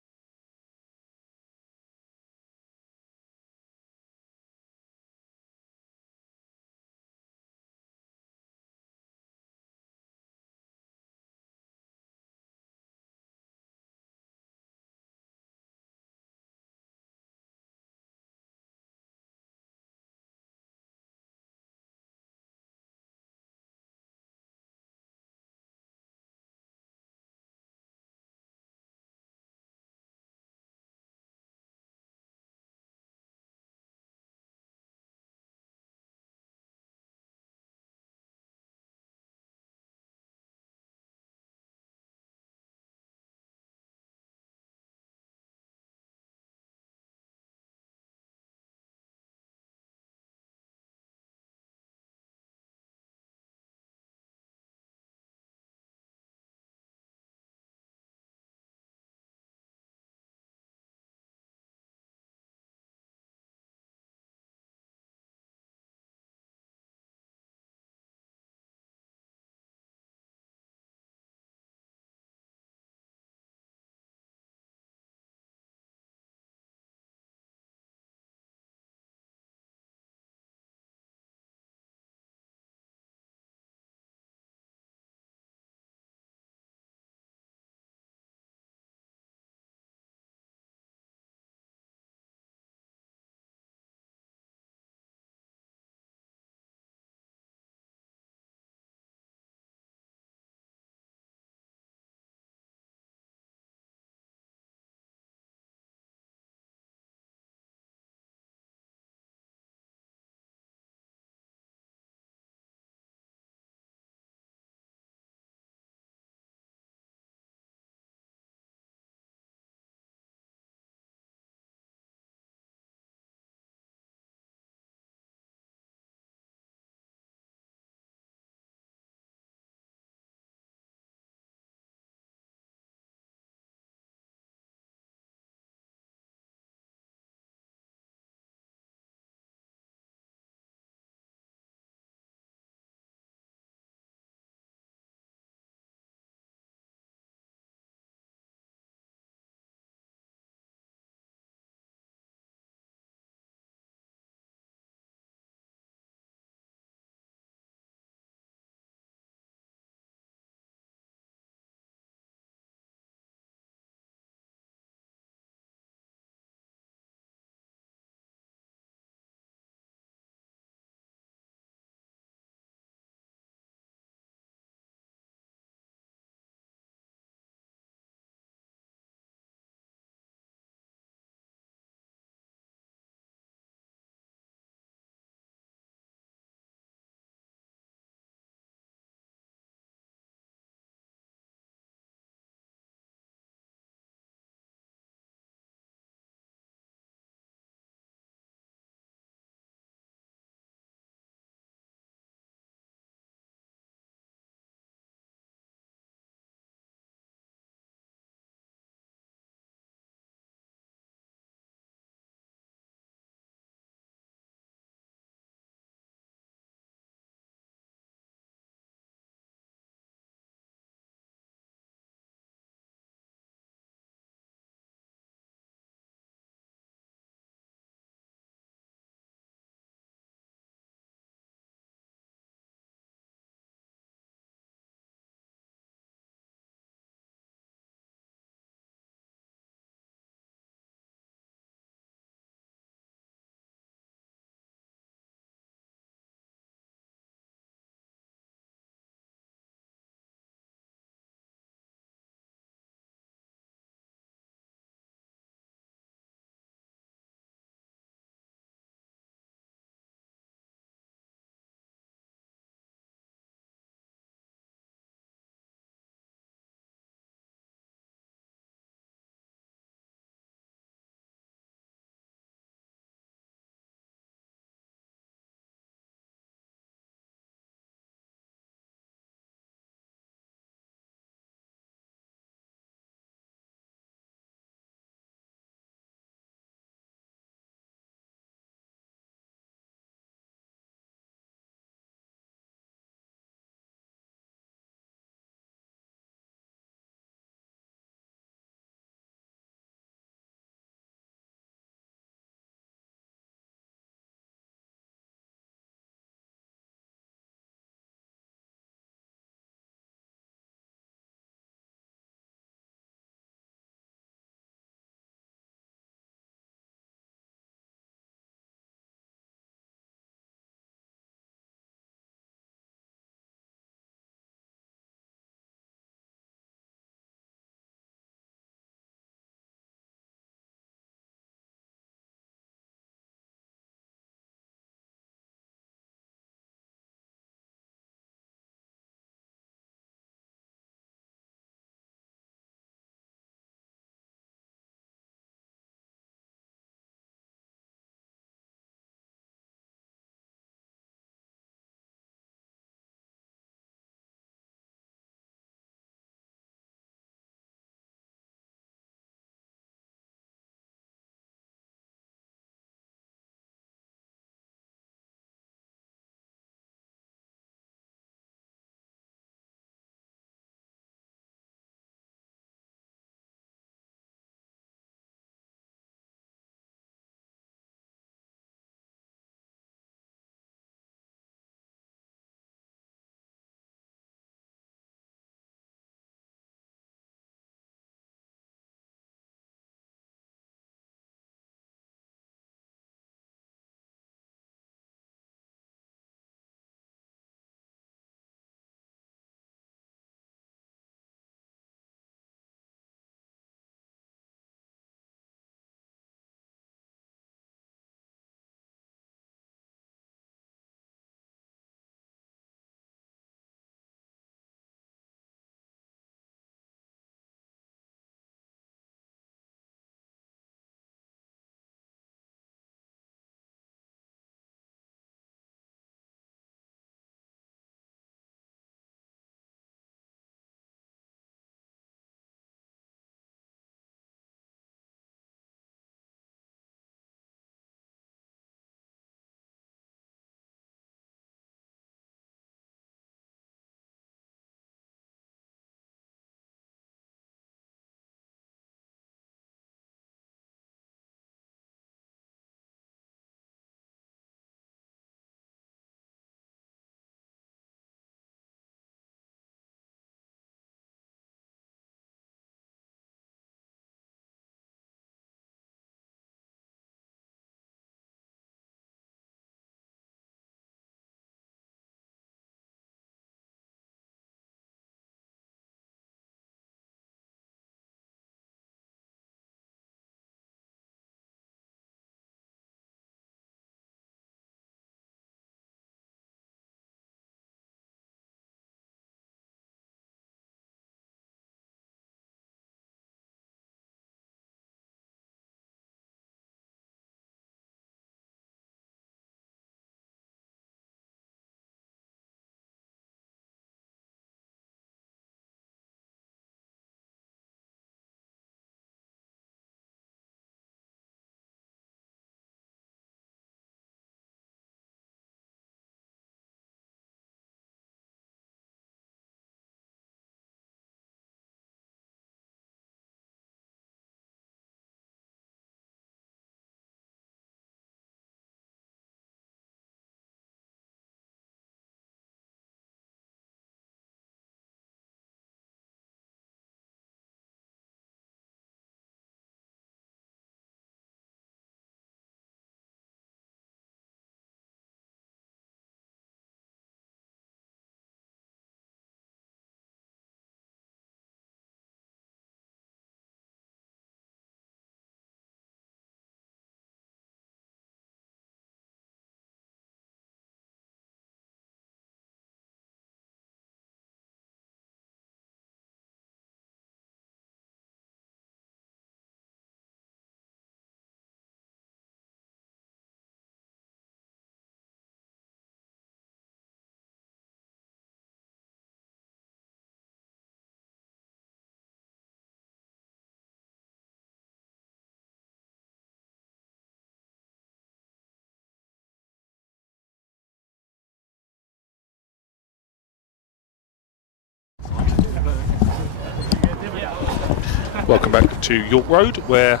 Welcome back to York Road, where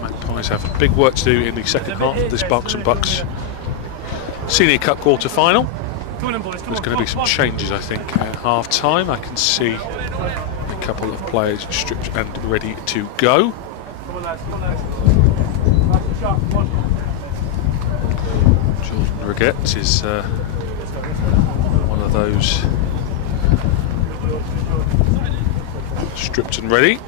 Magpies have big work to do in the second half of this Bucks and Bucks Senior Cup quarter-final. There's going to be some changes, I think, at half-time. I can see a couple of players stripped and ready to go. Jordan Reguette is one of those stripped and ready.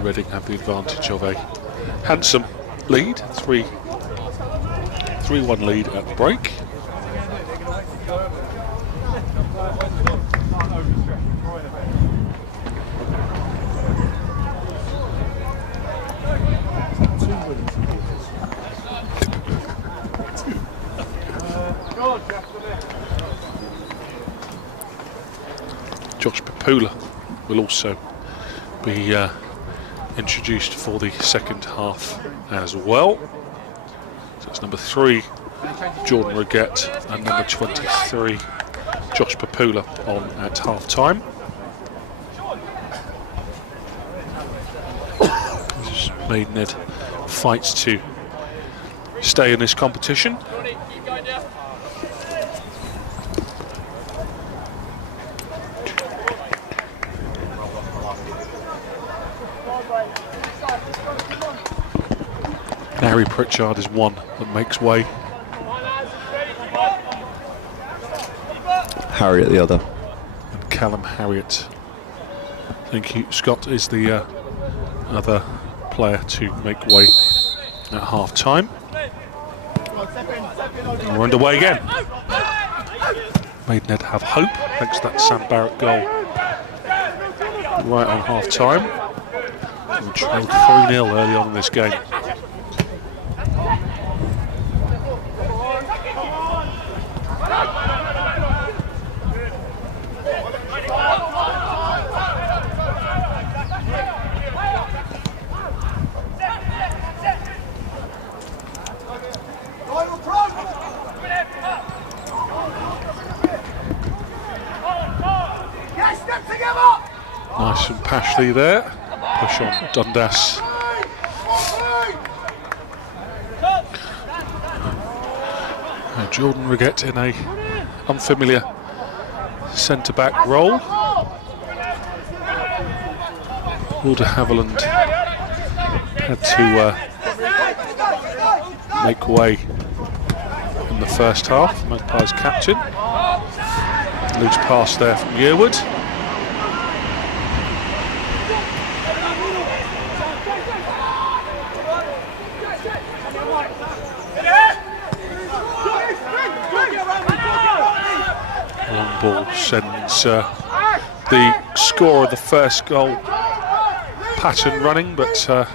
Reading have the advantage of a handsome lead, 3-1 lead at the break. Josh Papula will also be introduced for the second half as well. So it's number 3, Jordan Reguette, and number 23, Josh Papula, on at half time. Maidenhead fights to stay in this competition. Harry Pritchard is one that makes way. Harriet the other. And Callum Harriet. Thank you. Scott is the other player to make way at half time. And we're underway again. Maidenhead have hope thanks to that Sam Barrett goal right on half time. We trailed 3-0 early on in this game. Nice from Pashley there. Push on Dundas. Jordan Reguette in a unfamiliar centre-back role. Walter Haviland had to make way in the first half. Magpies captain. Loose pass there from Yearwood. Long ball sends the score of the first goal Patton running, but it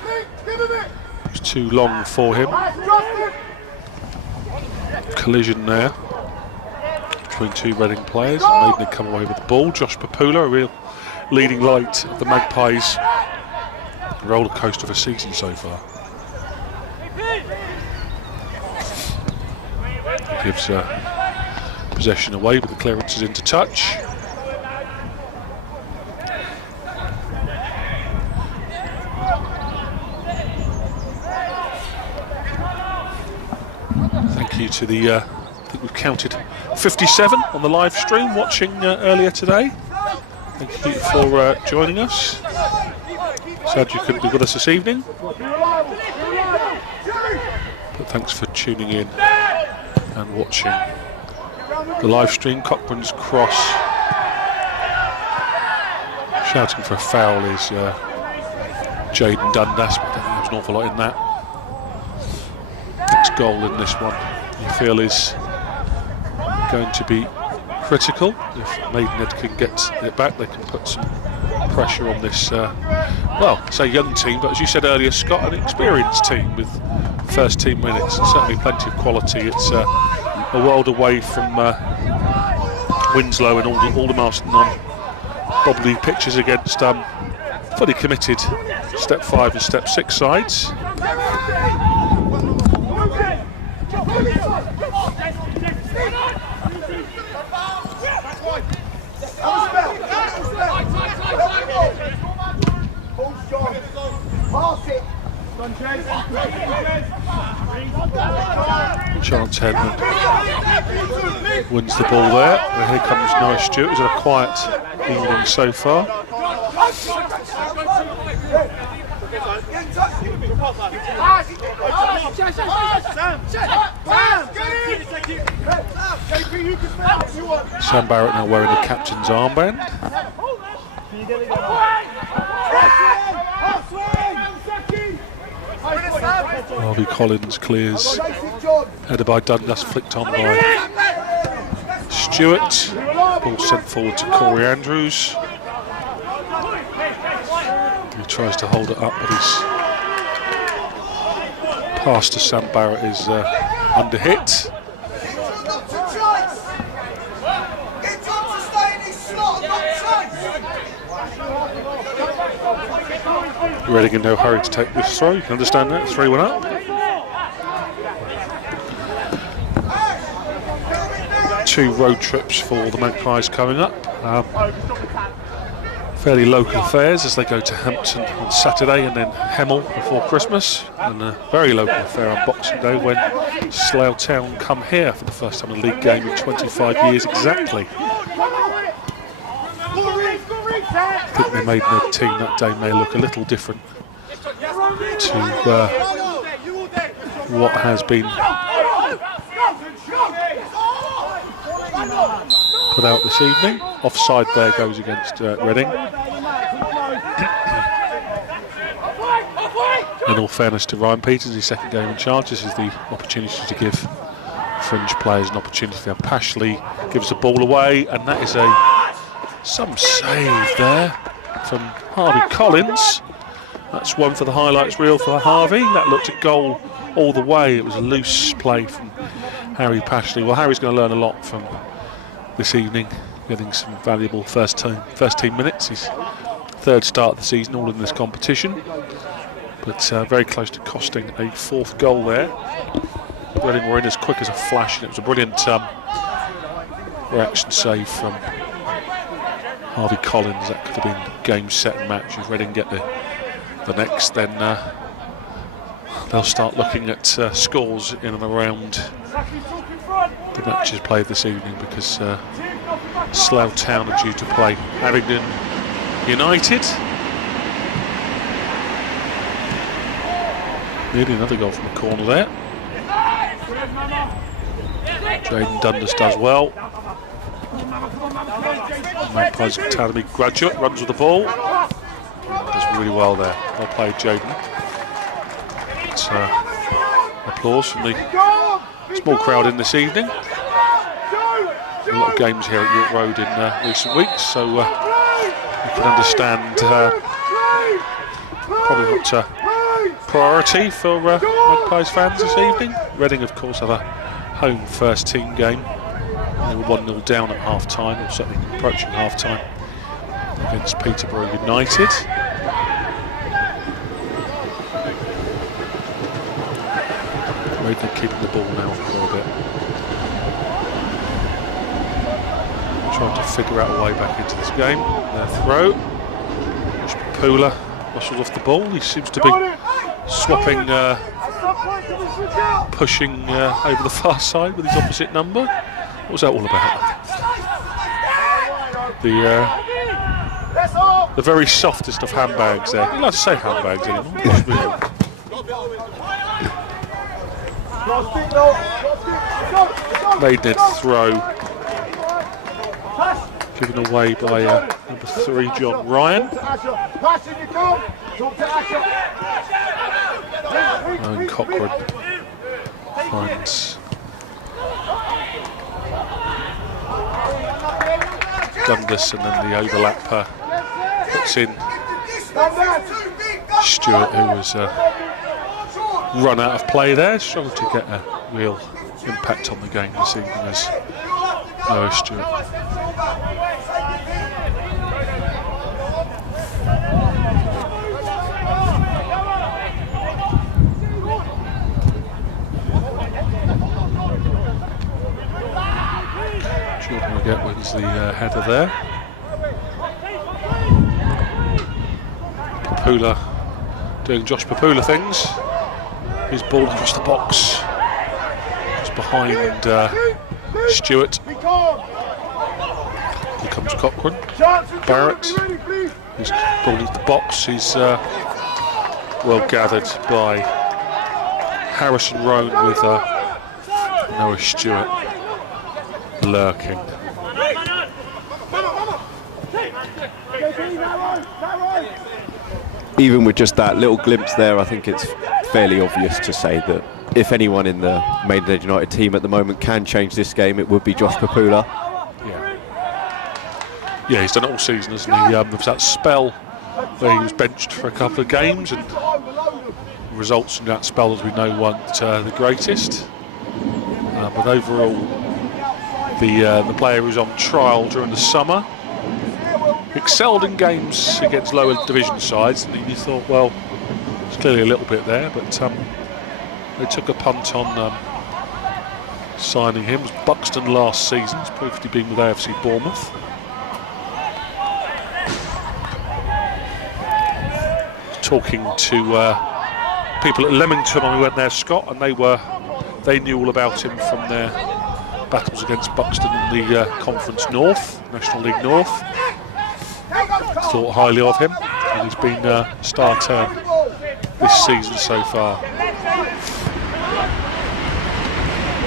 was too long for him. Collision there between two Reading players, and Maidenhead come away with the ball. Josh Papula, a real leading light of the Magpies' roller coaster of a season so far. Gives possession away, but the clearance is into touch. Thank you to the, I think we've counted 57 on the live stream watching earlier today. Thank you for joining us. Sad you couldn't be with us this evening, but thanks for tuning in and watching the live stream. Cochrane's cross. Shouting for a foul is Jaden Dundas, but I don't think there's an awful lot in that. Next goal in this one, you feel, is going to be critical. If Maidenhead can get it back, they can put some pressure on this, well, say young team, but as you said earlier, Scott, an experienced team with first team minutes and certainly plenty of quality. It's a world away from Winslow and all the Marston Bobley pitches against fully committed step 5 and step 6 sides. Chance Headman wins the ball there. And here comes Noah Stewart, who's had a quiet evening so far. Sam Barrett now wearing the captain's armband. Harvey Collins clears, headed by Dundas, flicked on by Stewart. Ball sent forward to Corey Andrews. He tries to hold it up, but his pass to Sam Barrett is under hit. Reading in no hurry to take this throw, you can understand that, 3-1 up. Two road trips for the Magpies coming up. Fairly local affairs as they go to Hampton on Saturday and then Hemel before Christmas. And a very local affair on Boxing Day when Slough Town come here for the first time in a league game in 25 years exactly. I think the Maidenhead team that day may look a little different to what has been put out this evening. Offside there goes against Reading. In all fairness to Ryan Peters, his second game in charge, this is the opportunity to give fringe players an opportunity. Now Pashley gives the ball away, and that is some save there from Harvey Collins. That's one for the highlights reel for Harvey. That looked at goal all the way. It was a loose play from Harry Pashley. Well, Harry's going to learn a lot from this evening, getting some valuable first team minutes. His third start of the season, all in this competition. But very close to costing a fourth goal there. Reading were in as quick as a flash, and it was a brilliant reaction save from Harvey Collins. That could have been game, set and match. If Reading get the next, then they'll start looking at scores in and around the matches played this evening, because Slough Town are due to play Abingdon United. Nearly another goal from the corner there. Jaden Dundas does well. Magpies Academy graduate runs with the ball. Does really well there. Well played, Jaden. It's applause from the small crowd in this evening. A lot of games here at York Road in recent weeks, so you can understand probably not a priority for Magpies fans this evening. Reading, of course, have a home first team game. They were 1-0 down at half time, or certainly approaching half time, against Peterborough United. Reading keeping the ball now for a bit. Trying to figure out a way back into this game. Their throw. Pula whistles off the ball. He seems to be swapping, pushing over the far side with his opposite number. What was that all about? The very softest of handbags there. You like to say handbags anymore. Maidenhead throw given away by number 3 John Ryan. And Cochrane finds Dundas, and then the overlap puts in Stewart, who was run out of play there. Struggled to get a real impact on the game this evening as Noah Stewart. Jordan Wiggett wins the header there. Pula doing Josh Papula things. His ball across the box, just behind Stewart. Here comes Cochrane. Barrett. He's ball into the box. He's well gathered by Harrison Roan with Noah Stewart lurking. Even with just that little glimpse there, I think it's fairly obvious to say that if anyone in the Maidenhead United team at the moment can change this game, it would be Josh Papula. Yeah, he's done it all season, hasn't he? There was that spell where he was benched for a couple of games, and results from that spell, as we know, weren't the greatest. But overall, the player who was on trial during the summer excelled in games against lower division sides, and you thought, well, there's clearly a little bit there, but they took a punt on signing him. It was Buxton last season. He's previously been with AFC Bournemouth. Talking to people at Leamington when we went there, Scott, and they knew all about him from their battles against Buxton in the Conference North, National League North. Thought highly of him, and he's been star turn this season so far.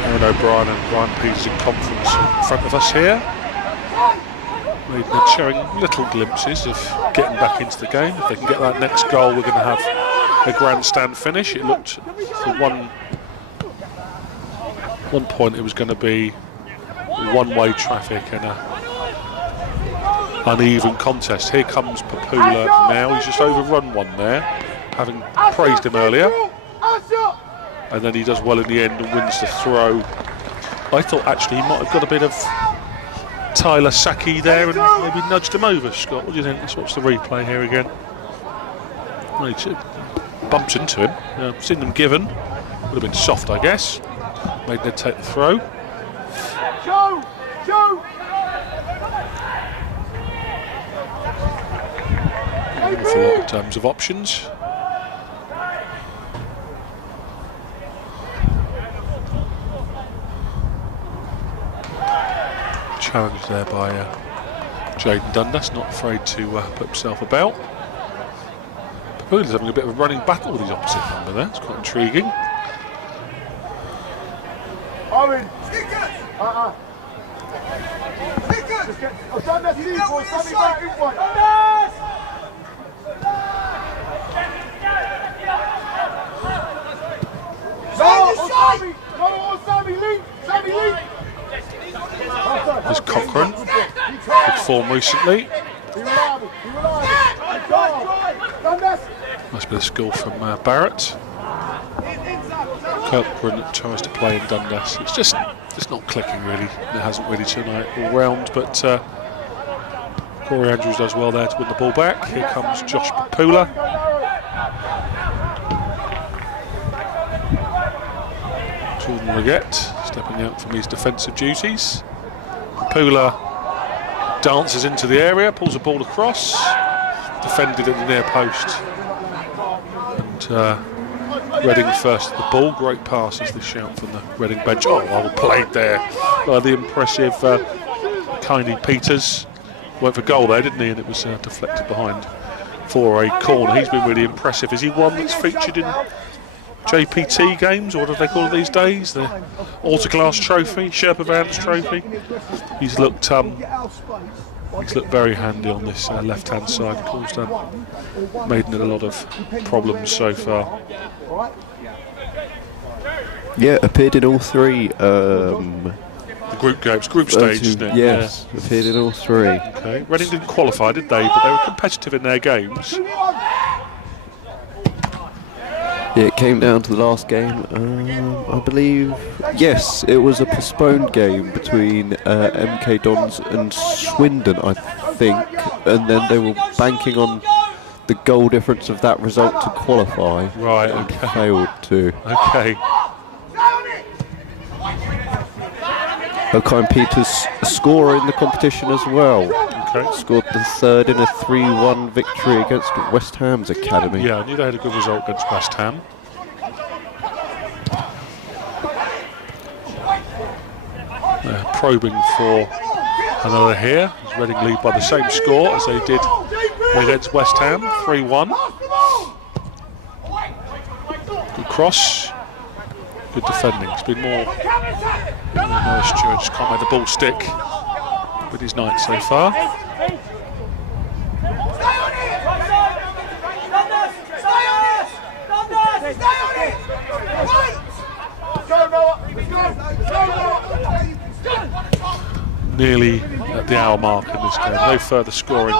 Aaron O'Brien and Brian Peters in conference in front of us here. Maidenhead showing little glimpses of getting back into the game. If they can get that next goal, we're going to have a grandstand finish. It looked, for one point, it was going to be one-way traffic and a uneven contest. Here comes Papula now. He's just overrun one there, having praised him earlier, and then he does well in the end and wins the throw. I thought actually he might have got a bit of Tyler Saki there and maybe nudged him over. Scott, what do you think? Let's watch the replay here again. He bumps into him. Seen them given. Would have been soft, I guess. Maidenhead take the throw. An awful lot in terms of options. Challenge there by Jaden Dundas, not afraid to put himself about. Papula's having a bit of a running battle with his opposite number there. It's quite intriguing. Owen! I've done that before, something back in one. Sammy, lead! There's Cochrane, good form recently. Nice bit of skill from Barrett. Cochrane tries to play in Dundas. It's just not clicking really. It hasn't really tonight all round, but Corey Andrews does well there to win the ball back. Here comes Josh Papula. Jordan Leggett stepping out from his defensive duties. Papula dances into the area, pulls the ball across, defended at the near post, and Reading first at the ball. Great passes, this shout from the Reading bench. Oh, well played there by the impressive Kiney Peters. Went for goal there, didn't he? And it was deflected behind for a corner. He's been really impressive. Is he one that's featured in JPT games, or what do they call it these days? The Autoglass Trophy, Sherpa Vance Trophy. He's looked very handy on this left-hand side. Caused Maidenhead a lot of problems so far. Yeah, appeared in all three. The group games, group stage, isn't it? Yes, yeah. Appeared in all three. Okay, Reading didn't qualify, did they? But they were competitive in their games. Yeah, it came down to the last game, I believe. Yes, it was a postponed game between MK Dons and Swindon, I think, and then they were banking on the goal difference of that result to qualify. Right, okay. Failed to. Okay. O'Kine Peters a scorer in the competition as well. Okay. Scored the third in a 3-1 victory against West Ham's academy. Yeah, I knew they had a good result against West Ham. They're probing for another here. Reading lead by the same score as they did against West Ham, 3-1. Good cross, good defending. It's been more Stewart just can't make the ball stick with his night so far. Nearly at the hour mark in this game. No further scoring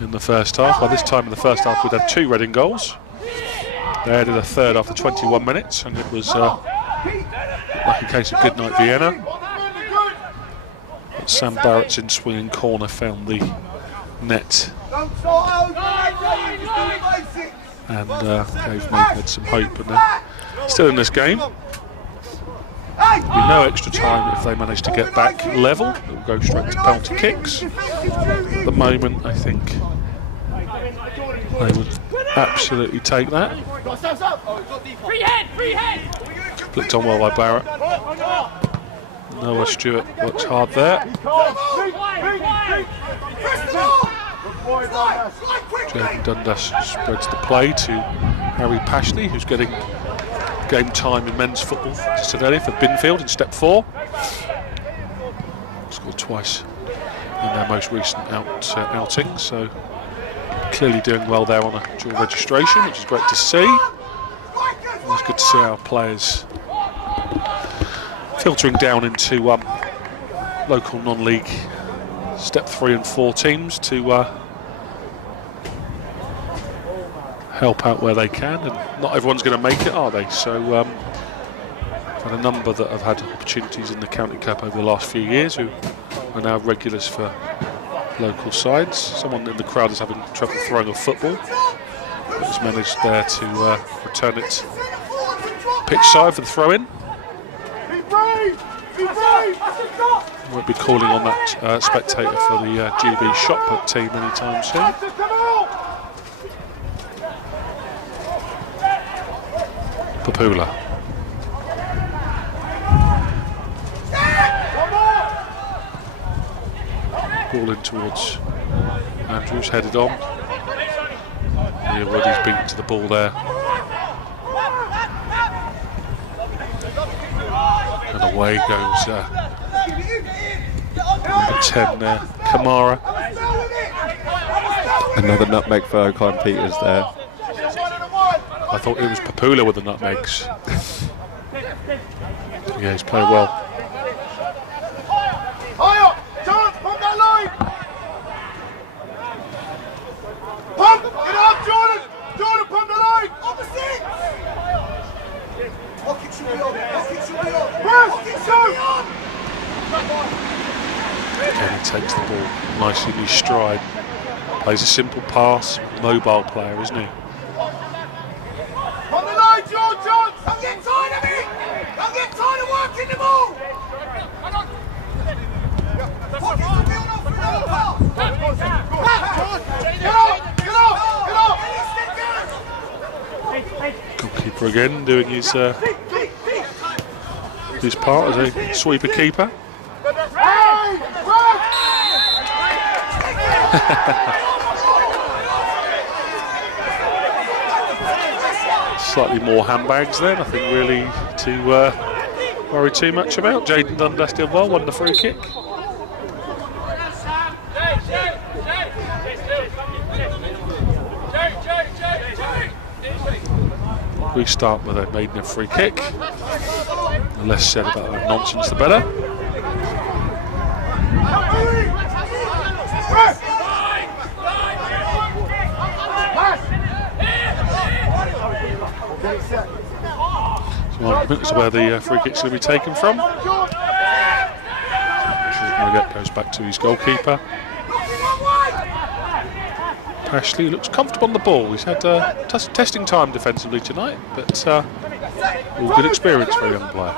in the first half. By this time in the first half we'd had 2 Reading goals. They added a third after 21 minutes, and it was like a case of goodnight Vienna. But Sam Barrett's in swinging corner found the net and gave Maidenhead some hope, and they're still in this game. There'll be no extra time if they manage to get back level. It will go straight to penalty kicks. At the moment, I think they would absolutely take that. Flicked on well by Barrett. Noah Stewart works hard there. Jaden Dundas spreads the play to Harry Pashley, who's getting game time in men's football today for Binfield in step 4. Scored twice in their most recent outing, so clearly doing well there on a dual registration, which is great to see. It's good to see our players filtering down into local non-league step 3 and 4 teams to help out where they can, and not everyone's going to make it, are they? So had a number that have had opportunities in the County Cup over the last few years who are now regulars for local sides. Someone in the crowd is having trouble throwing a football, but has managed there to return it pitch side for the throw-in. Won't be calling on that spectator for the GB shot put team anytime soon. Papula. Ball in towards Andrews, headed on. He's beaten to the ball there. And away goes number 10 there, Kamara. Another nutmeg for O'Kine Peters there. I thought it was Papula with the nutmegs. Yeah, he's played well. Higher! Chance! Pump that line! Pump! Get up, Jordan! Jordan, pump the line! Opposite! Pocket should be on! Pocket should be on! Pocket should be on! Again, he takes the ball nicely in his stride. Plays a simple pass, mobile player, isn't he? On the line, George! Don't get tired of it! Don't get tired of working the ball! Pocket should be on off another pass! Get up! Goalkeeper again doing his part as a sweeper keeper. Slightly more handbags there, nothing really to worry too much about. Jaden Dundas did well, won the free kick. We start with a Maidenhead free kick. The less said about that nonsense, the better. So that's where the free kick's going to be taken from. Goes back to his goalkeeper. Pashley looks comfortable on the ball. He's had testing time defensively tonight, but all good experience for a young player.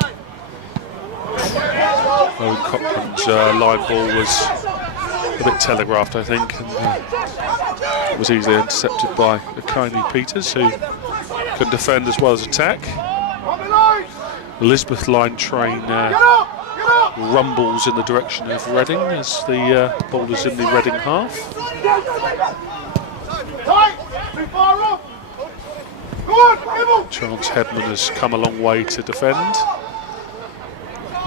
Owen Cochrane's line ball was a bit telegraphed, I think, and it was easily intercepted by Akini Peters, who can defend as well as attack. Elizabeth line train rumbles in the direction of Reading as the ball is in the Reading half. Chance Headman has come a long way to defend.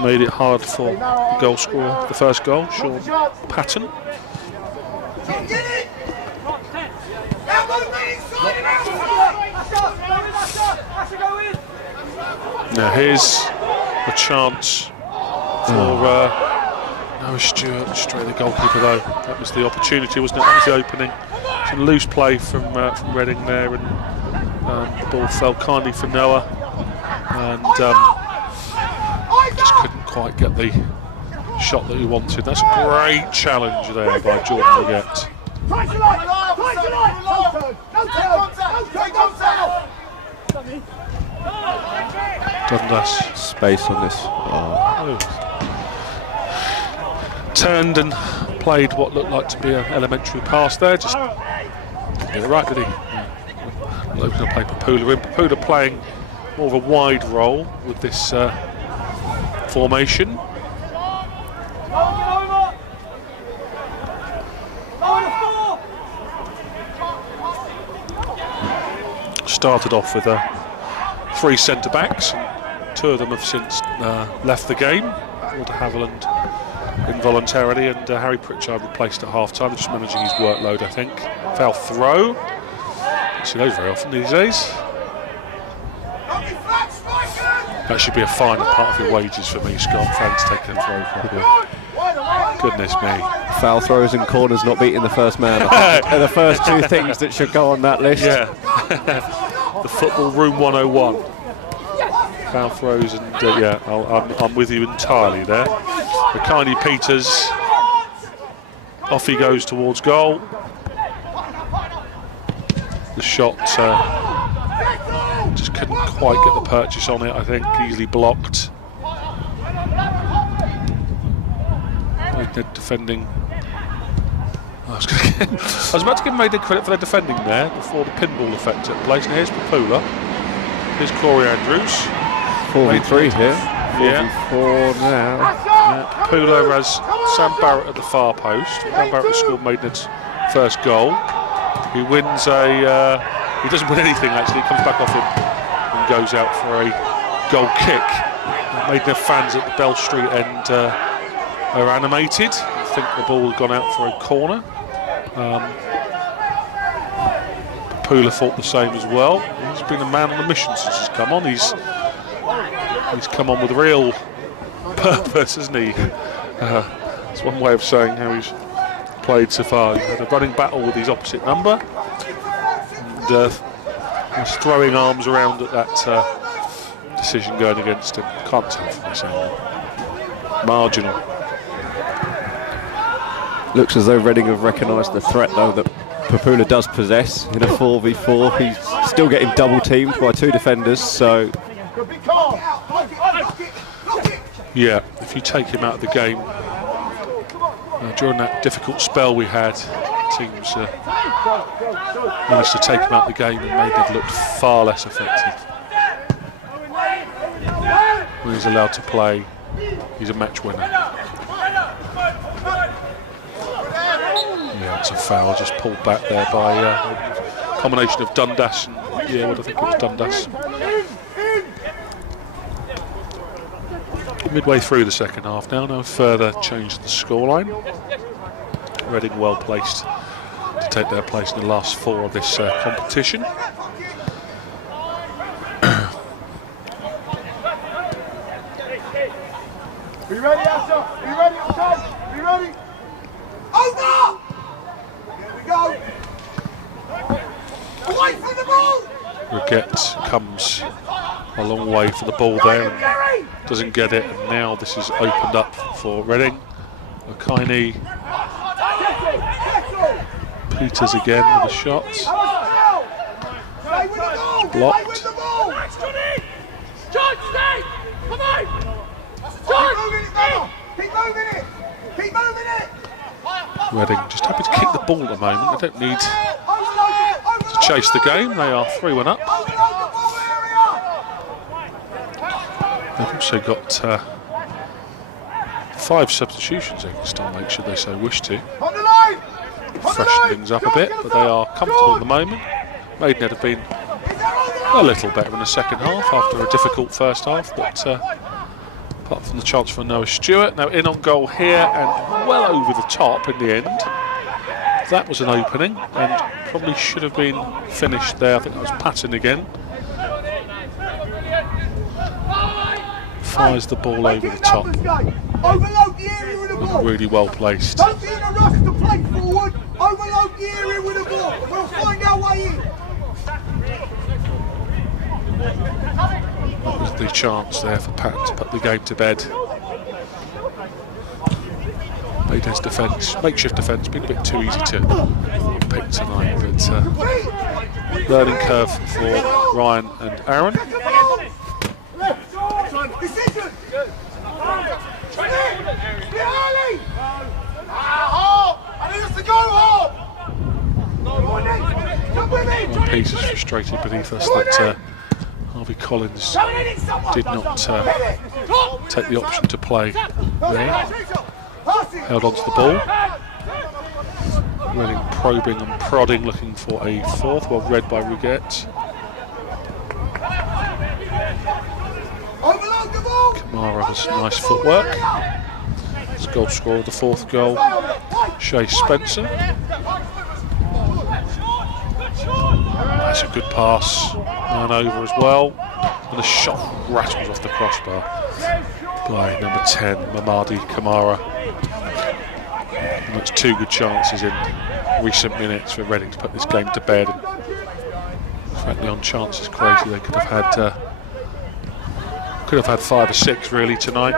Made it hard for the goal scorer, the first goal, Sean Patton. Now here's a chance for Noah Stewart, straight the goalkeeper though. That was the opportunity, wasn't it? That was the opening. Some loose play from Reading there, and the ball fell kindly for Noah, and just couldn't quite get the shot that he wanted. That's a great challenge there by Jordan Leggett. Dundas. Space on this. Oh. Turned and played what looked like to be an elementary pass there. Just didn't get it right, did he? Open up play Papula in. Papula playing more of a wide role with this formation. Started off with 3 centre-backs, and 2 of them have since left the game. Walter Haviland involuntarily, and Harry Pritchard replaced at half-time, just managing his workload, I think. Foul throw. Don't see those very often these days. That should be a fine and part of your wages for me, Scott, fans taking a throw properly. Goodness me. Foul throws and corners not beating the first man are the first 2 things that should go on that list. Yeah. The football room 101. Foul throws and yeah, I'm with you entirely there. Akini Peters, off he goes towards goal. The shot just couldn't quite get the purchase on it, I think, easily blocked. Maidenhead defending. I was about to give Maidenhead credit for their defending there before the pinball effect took place. And here's Papula. Here's Corey Andrews. 4v3 here. 4v4 Yeah. now. Papula has Sam Barrett at the far post. Sam Barrett has scored Maidenhead's first goal. He wins he doesn't win anything actually. He comes back off him and goes out for a goal kick. Maidenhead fans at the Bell Street end are animated. I think the ball had gone out for a corner. Papula thought the same as well. He's been a man on a mission since he's come on. He's come on with real purpose, hasn't he? It's one way of saying how he's played so far. He had a running battle with his opposite number, and was throwing arms around at that decision going against him. Can't tell from this angle. Marginal. Looks as though Reading have recognised the threat though that Papula does possess in a 4v4. He's still getting double teamed by 2 defenders, so yeah, if you take him out of the game during that difficult spell we had, teams managed to take him out of the game and made it look far less effective. When he's allowed to play, he's a match winner. Yeah, it's a foul, just pulled back there by a combination of Dundas and, yeah, what I think it was Dundas. Midway through the second half now, no further change to the scoreline. Reading well placed to take their place in the last 4 of this competition. Be ready, Asher! Be ready, okay? Be ready! Over! Here we go! Away from the ball! Leggett comes a long way for the ball there and doesn't get it, and now this is opened up for Reading. Akini Peters again with a shot. Blocked. John, stay! Come on! Keep moving it, Keep moving it! Keep moving it! Reading just happy to kick the ball at the moment. They don't need to chase the game. They are 3-1 up. They've also got 5 substitutions they can still make should they so wish to. Freshen things up a bit, but they are comfortable at the moment. Maidenhead have been a little better in the second half after a difficult first half, but apart from the chance for Noah Stewart, now in on goal here and well over the top in the end. That was an opening and probably should have been finished there. I think that was Patton again. Fires the ball over the top. Overload the area with the ball. Really well placed. Don't be in a rush to play forward. Overload the area with the ball. We'll find our way in. That was the chance there for Patton to put the game to bed. Maidenhead's defence, makeshift defence, been a bit too easy to pick tonight, but learning curve for Ryan and Aaron. Decision. I need us to go home. One piece is frustrated beneath us that Harvey Collins did not take the option to play there. Held onto the ball. Reading probing and prodding, looking for a fourth. Well read by Ruggett. Kamara has nice footwork. His goal scorer of the 4th goal, Shay Spencer. That's a good pass. Man over as well. And the shot rattles off the crossbar by number 10, Mamadi Kamara. And that's 2 good chances in recent minutes for Reading to put this game to bed. And frankly, on chances crazy, they could have had 5 or 6 really tonight.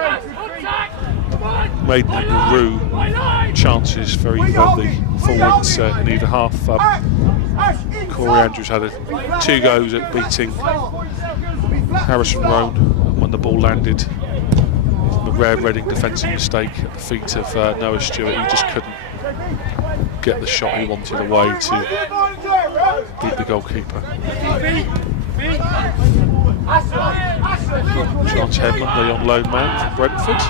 Maidenhead will rue chances for either of the forwards in either half. Corey Andrews had 2 goes at beating Harrison Roan when the ball landed from a rare Reading defensive mistake at the feet of Noah Stewart. He just couldn't get the shot he wanted away to beat the goalkeeper. Chance Headland, the on loan man from Brentford.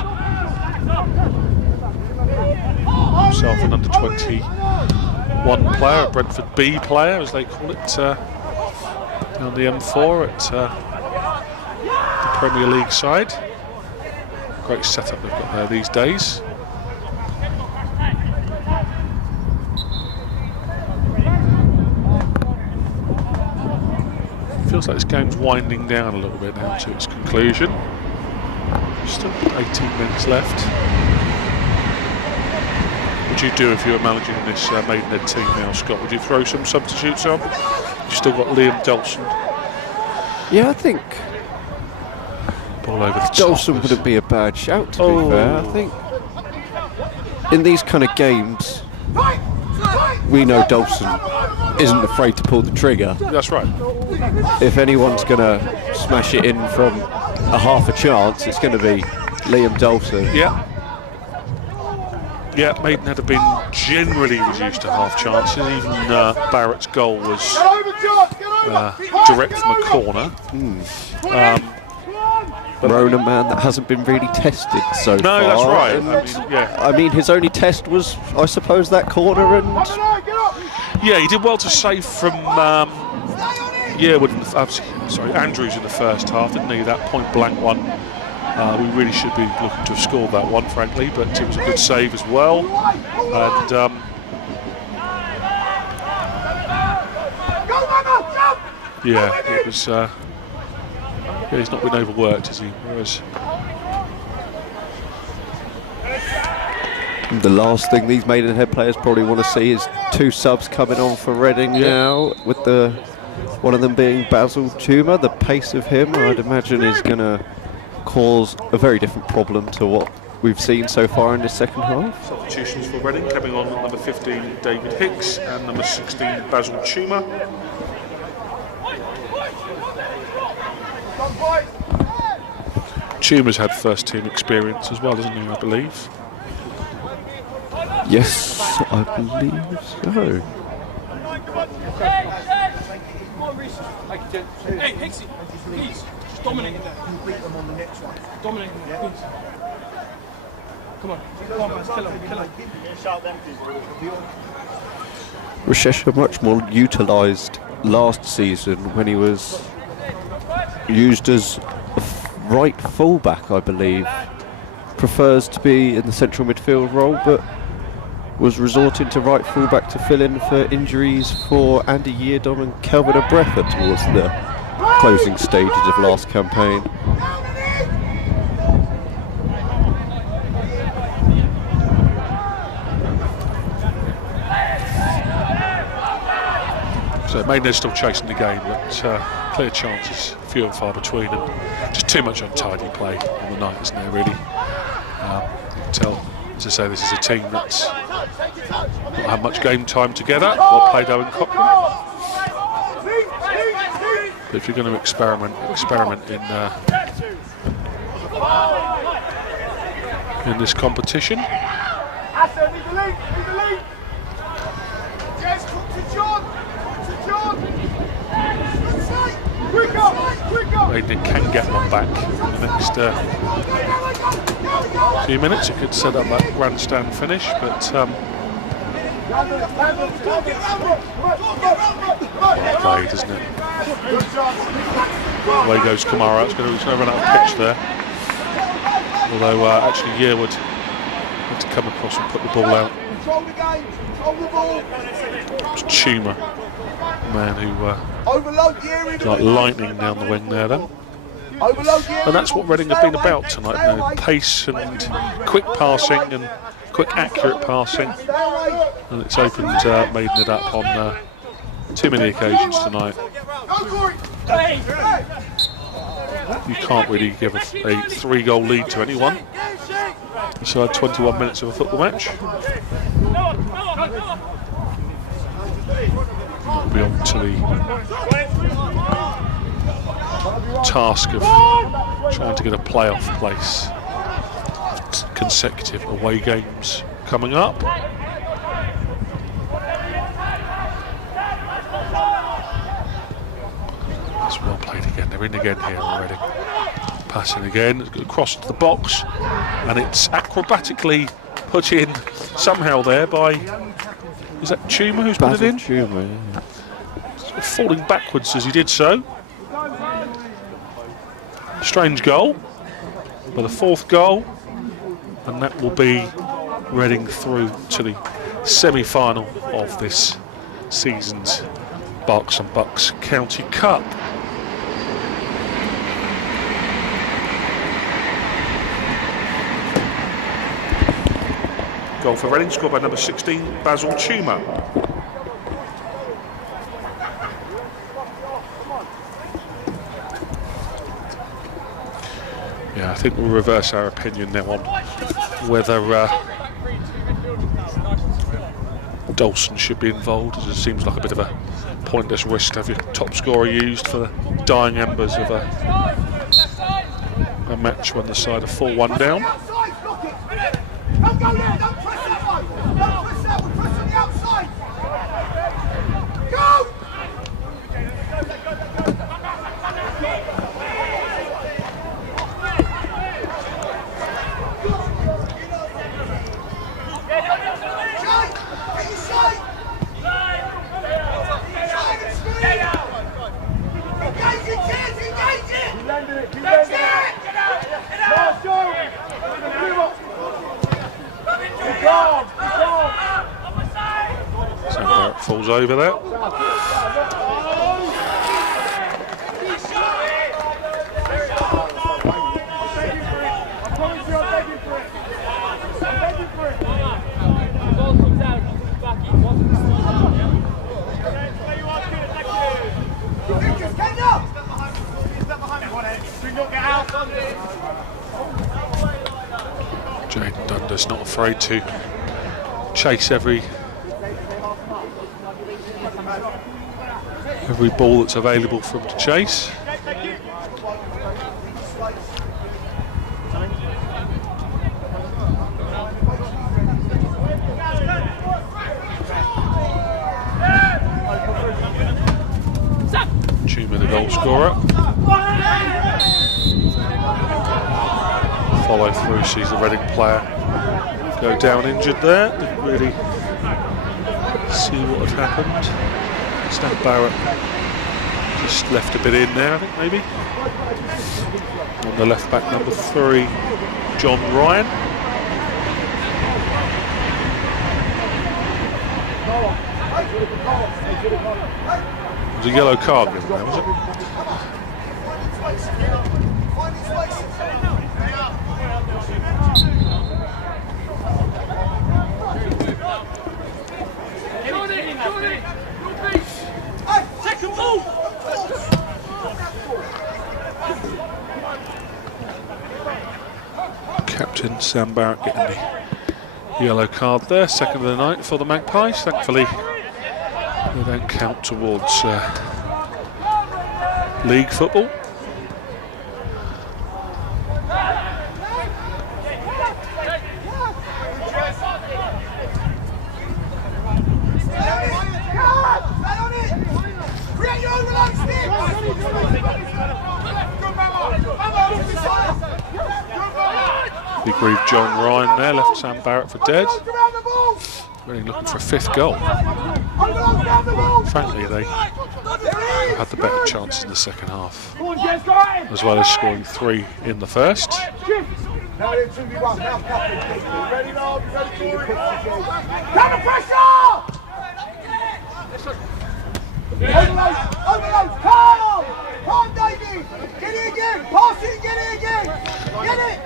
Himself an under 21 player, a Brentford B player as they call it, down the M4 at the Premier League side. Great setup they've got there these days. Feels like this game's winding down a little bit now to its conclusion. Still 18 minutes left. What would you do if you were managing this Maidenhead team now, Scott? Would you throw some substitutes on? You've still got Liam Dolson. Yeah, I think ball over the Dolson wouldn't be a bad shout, to be fair. I think in these kind of games, we know Dolson isn't afraid to pull the trigger. That's right. If anyone's going to smash it in from a half a chance, it's going to be Liam Dolson. Yeah. Yeah, Maidenhead have been generally reduced to half chances. Even Barrett's goal was direct from a corner. Roan, a man that hasn't been really tested so far. No, that's right. I mean, his only test was, I suppose, that corner. And yeah, he did well to save from Andrews in the first half, didn't he? That point blank one. We really should be looking to have scored that one, frankly, but it was a good save as well. And yeah, it was. He's not been overworked, has he? Whereas the last thing these Maidenhead players probably want to see is 2 subs coming on for Reading now, with one of them being Basil Tuma. The pace of him, I'd imagine, is going to cause a very different problem to what we've seen so far in this second half. Substitutions for Reading coming on: number 15 David Hicks and number 16 Basil Tuma. Tuma's had first team experience as well, hasn't he, I believe? Yes, I believe so. Hey, Hixie, please, just dominate in there. Dominate in there, please. Come on, guys, kill him. Rashesha much more utilised last season when he was used as a right fullback, I believe. Prefers to be in the central midfield role, but was resorting to right fullback to fill in for injuries for Andy Yeardom and Kelvin Abrefa towards the closing stages of last campaign. So Maidenhead still chasing the game, but clear chances, few and far between, and just too much untidy play on the night, isn't there, really? You can tell, as I say, this is a team that's not had much game time together. Well played, Owen Cochran. But if you're going to experiment in this competition. Maidenhead can get one back in the next few minutes. It could set up that grandstand finish, but played, isn't it? Away goes Kamara. It's going to run out of pitch there. Although actually Yearwood had to come across and put the ball out. It's Chuma, man who like lightning down the wing there then. And that's what Reading have been about tonight, you know, pace and quick passing and quick accurate passing, and it's opened Maidenhead up on too many occasions tonight. You can't really give a 3-goal lead to anyone inside 21 minutes of a football match. We'll be on to the task of trying to get a playoff place. Consecutive away games coming up. It's well played again. They're in again here already. Passing again across the box, and it's acrobatically put in somehow there by, is that Chuma who's put it in? Chuma, yeah. Sort of falling backwards as he did so. Strange goal, but the 4th goal, and that will be Reading through to the semi-final of this season's Berks and Bucks County Cup. Goal for Reading, scored by number 16, Basil Chuma. Yeah, I think we'll reverse our opinion now on whether Dawson should be involved, as it seems like a bit of a pointless risk to have your top scorer used for the dying embers of a match when the side are 4-1 down. Don't go there, don't press that one! Don't press that one, press on the outside! Go! So Barrett falls over there. Jaden Dunder's not afraid to chase every ball that's available for him to chase. follow through, sees the Reading player go down injured there. Didn't really see what had happened. Sam Barrett just left a bit in there, I think, maybe. On the left back, number 3, John Ryan. It was a yellow card given there, was it? Second ball! Captain Sam Barrett getting the yellow card there, second of the night for the Magpies. Thankfully, they don't count towards league football. Big grief John Ryan there, left Sam Barrett for dead. Really looking for a 5th goal. Frankly, they had the better chance in the second half, as well as scoring 3 in the first. Overload! Come on, Davey! Get it again! Pass it, get it again! Get it!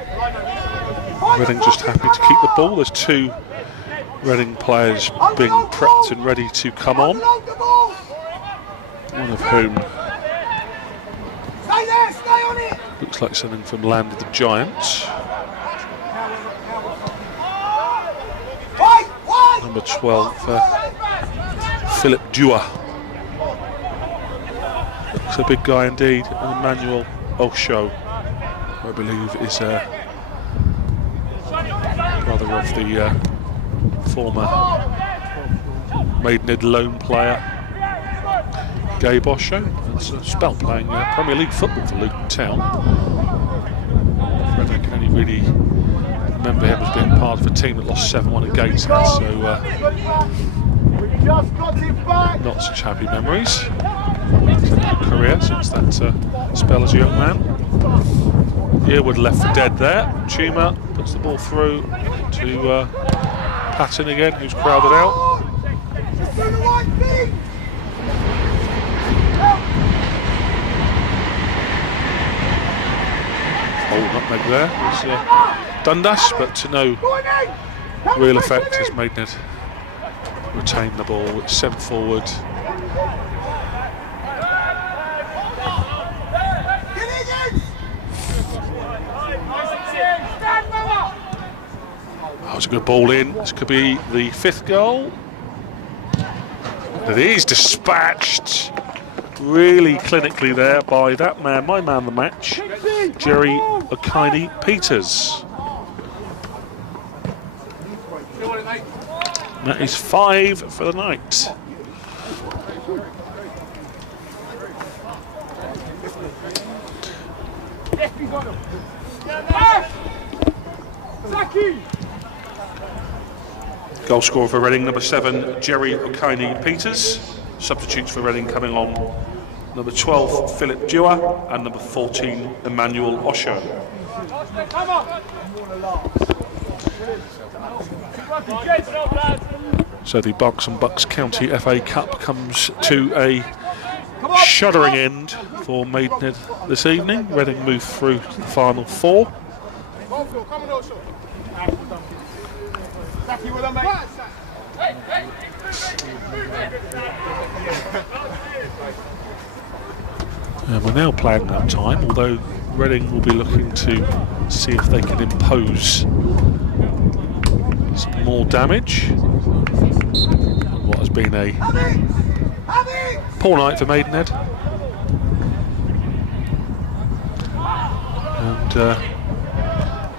Reading just happy to keep the ball. There's 2 Reading players being prepped and ready to come on. One of whom looks like something from Land of the Giants. Number 12, Philip Dewar. Looks a big guy indeed. And Emmanuel Osho, I believe, is brother of the former Maidenhead loan player Gabe Osho. It's a spell playing Premier League football for Luton Town. I can only really remember him as being part of a team that lost 7-1 at Gateshead, so not such happy memories. He's had a good career since that spell as a young man. Yearwood left for dead there. Chuma puts the ball through to Patton again, who's crowded out. Oh, nutmeg there was Dundas, but to no real effect as Maidenhead retain the ball. It's sent forward. That was a good ball in. This could be the 5th goal. It is dispatched really clinically there by that man, my man of the match, Jerry Okaini-Peters. That is 5 for the night. Goal scorer for Reading, number 7, Jerry Okaini-Peters. Substitutes for Reading coming on, number 12, Philip Dewar, and number 14, Emmanuel Osho. So the Bucks and Bucks County FA Cup comes to a shuddering end for Maidenhead this evening. Reading move through to the final 4. And we're now playing that time, although Reading will be looking to see if they can impose some more damage on what has been a poor night for Maidenhead. And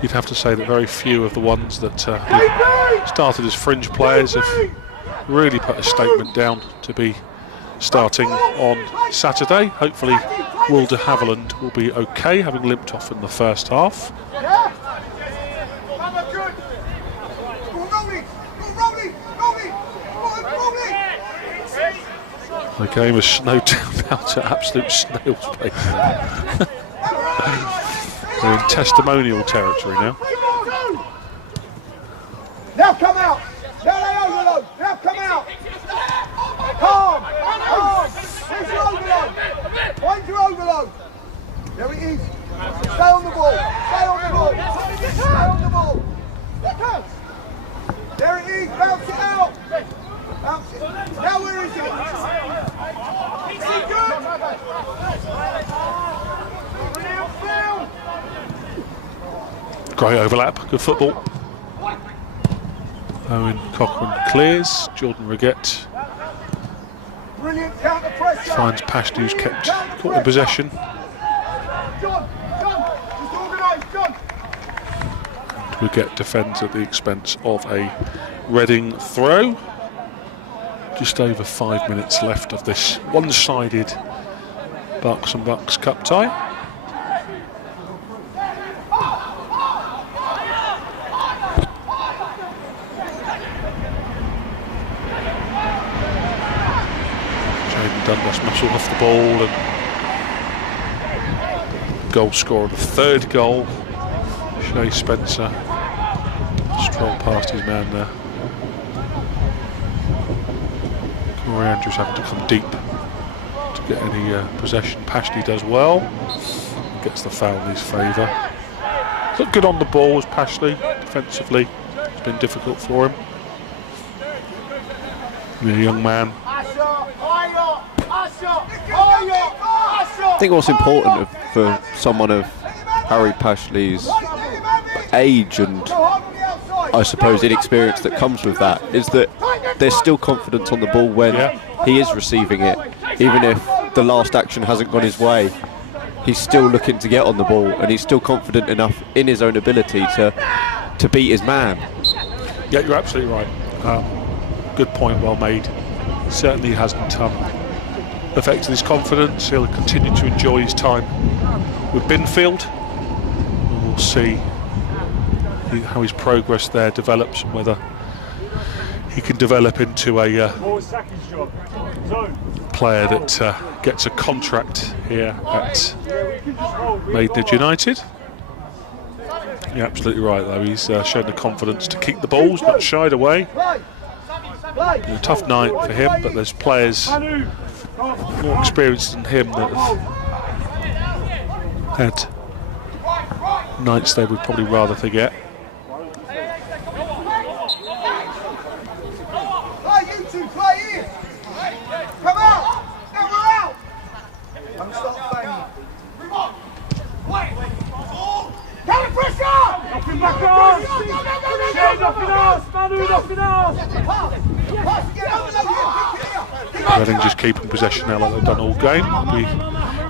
you'd have to say that very few of the ones that started as fringe players have really put a statement down to be starting on Saturday. Hopefully Will de Havilland will be okay, having limped off in the first half. The game has snowed down to absolute snail's pace now. They're in testimonial territory now. Now come out. Now they overload. Now come out. Calm. Calm. Where's your overload? Find your overload. There it is. Stay on the ball. Stay on the ball. Stay on the ball. There it is. Bounce it out. Bounce it. Now where is it? Is he good? Great overlap, good football. Owen Cochrane clears, Jordan Reguette Brilliant counter pressure. finds Pashley, who's caught in possession. John, just organise, John. Reguette defends at the expense of a Reading throw. Just over 5 minutes left of this one-sided Berks and Bucks Cup tie. Dundas muscled off the ball and goal scorer, the third goal. Shea Spencer strolled past his man there. Corey Andrews having to come deep to get any possession. Pashley does well, gets the foul in his favour. Looked good on the ball as Pashley. Defensively, it's been difficult for him. The young man. I think what's important for someone of Harry Pashley's age and I suppose inexperience that comes with that is that there's still confidence on the ball when he is receiving it. Even if the last action hasn't gone his way, he's still looking to get on the ball and he's still confident enough in his own ability to beat his man. Yeah, you're absolutely right. Good point, well made. Certainly hasn't affected his confidence. He'll continue to enjoy his time with Binfield. And we'll see how his progress there develops and whether he can develop into a player that gets a contract here at Maidenhead United. You're absolutely right though, he's shown the confidence to keep the balls, not shied away. It's a tough night for him, but there's players more experienced than him that have had nights they would probably rather forget. You two play in. Come out. Never out. I'm stop banging. Counter pressure. Nothing back on. Shade nothing else. Manu nothing else. Reading just keeping possession now like they've done all game. Be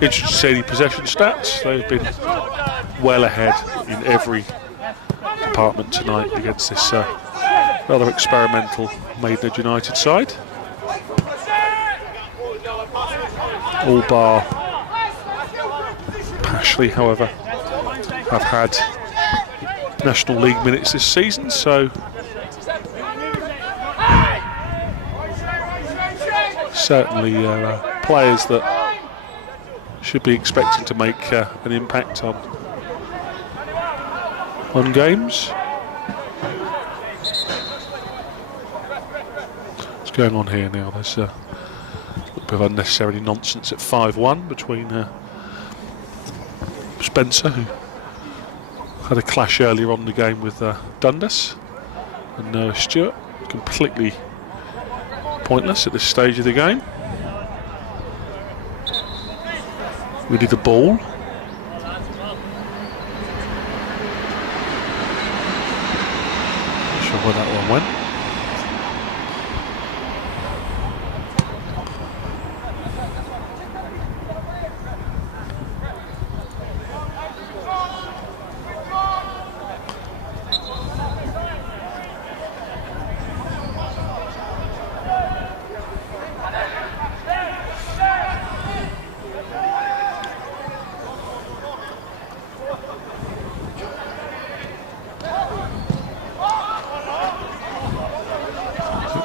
interested to see the possession stats. They've been well ahead in every department tonight against this rather experimental Maidenhead United side. All bar Pashley, however, have had National League minutes this season, so certainly players that should be expecting to make an impact on games. What's going on here now? There's a bit of unnecessary nonsense at 5-1 between Spencer, who had a clash earlier on in the game with Dundas, and Stewart. Completely pointless at this stage of the game. We need the ball. Not sure where that one went.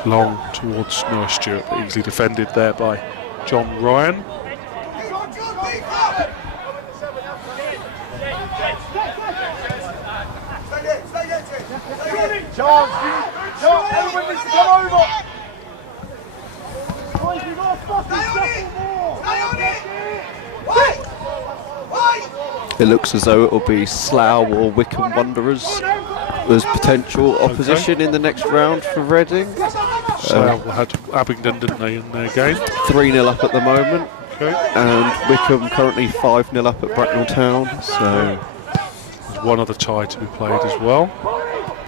Long towards Noah Stewart, but easily defended there by John Ryan. Charles, everyone needs to come over. Boys, we've got to fucking shuffle more. Stay on it. Wait. It looks as though it will be Slough or Wycombe Wanderers as potential opposition in the next round for Reading. Slough had Abingdon, didn't they, in their game? 3-0 up at the moment. Okay. And Wycombe currently 5-0 up at Bracknell Town. So There's one other tie to be played as well.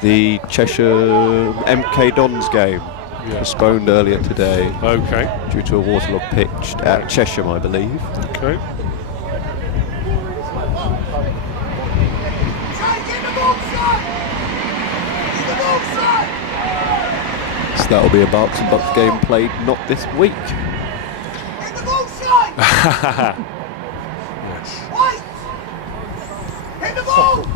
the Cheshire MK Dons game postponed earlier today. Okay. Due to a waterlogged pitch at Cheshire, I believe. Okay. So that'll be a Barks and Bucks game played not this week. Yes. Hit the ball!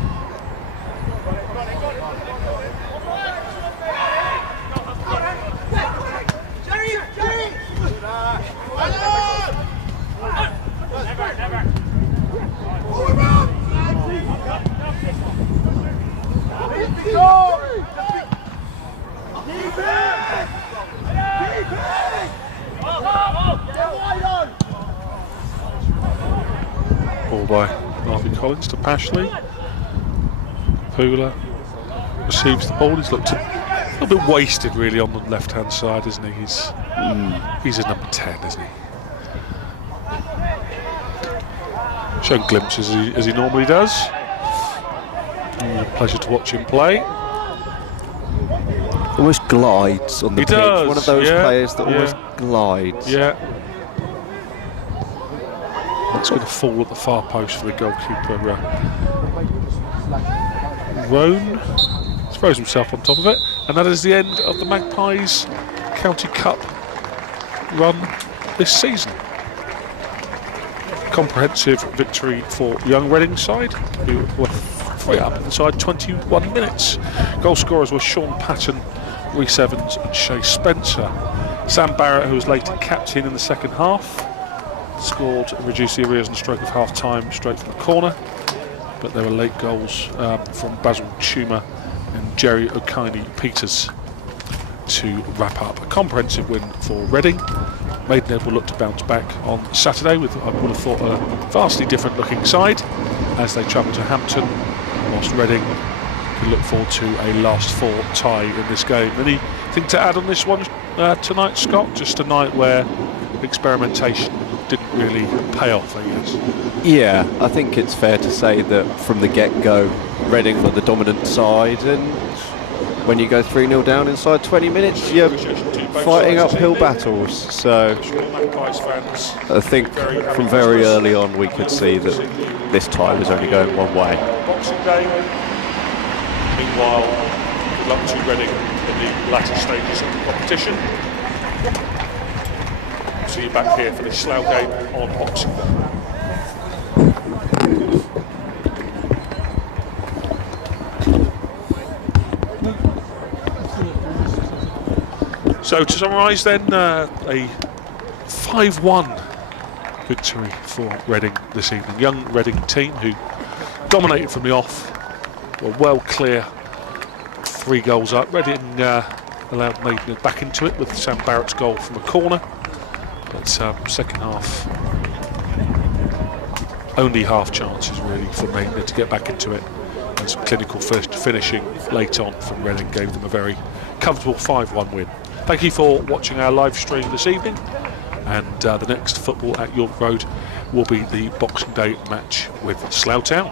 Ball by Harvey Collins to Pashley. Pooler receives the ball. He's looked a little bit wasted really on the left-hand side, isn't he? He's a number 10, isn't he? Showing glimpses as he normally does. Pleasure to watch him play. Almost glides on the pitch. Does, one of those players that almost glides. Yeah. It's going to fall at the far post for the goalkeeper. Roan throws himself on top of it, and that is the end of the Magpies County Cup run this season. Comprehensive victory for young Reading side, who were 3 up inside 21 minutes. Goal scorers were Sean Patton, Rhys Evans and Shay Spencer. Sam Barrett, who was later captain in the second half, scored and reduced the arrears in the stroke of half time straight from the corner, but there were late goals from Basil Tuma and Jerry Okini-Peters to wrap up. A comprehensive win for Reading. Maidenhead will look to bounce back on Saturday with, I would have thought, a vastly different looking side as they travel to Hampton, whilst Reading can look forward to a last 4 tie in this game. Anything to add on this one tonight, Scott? Just a night where experimentation didn't really pay off, I guess. Yeah, I think it's fair to say that from the get-go, Reading were the dominant side, and when you go 3-0 down inside 20 minutes, you're fighting uphill battles. So I think from very early on we could see that this tie was only going one way. Boxing Day. Meanwhile, good luck to Reading in the latter stages of the competition. See you back here for the Slough game on Boxing Day. So to summarise then, a 5-1 victory for Reading this evening. Young Reading team who dominated from the off, were well clear, 3 goals up. Reading allowed Maidenhead back into it with Sam Barrett's goal from a corner. But second half, only half chances really for Maidenhead to get back into it, and some clinical finishing late on from Reading gave them a very comfortable 5-1 win. Thank you for watching our live stream this evening, and the next football at York Road will be the Boxing Day match with Slough Town.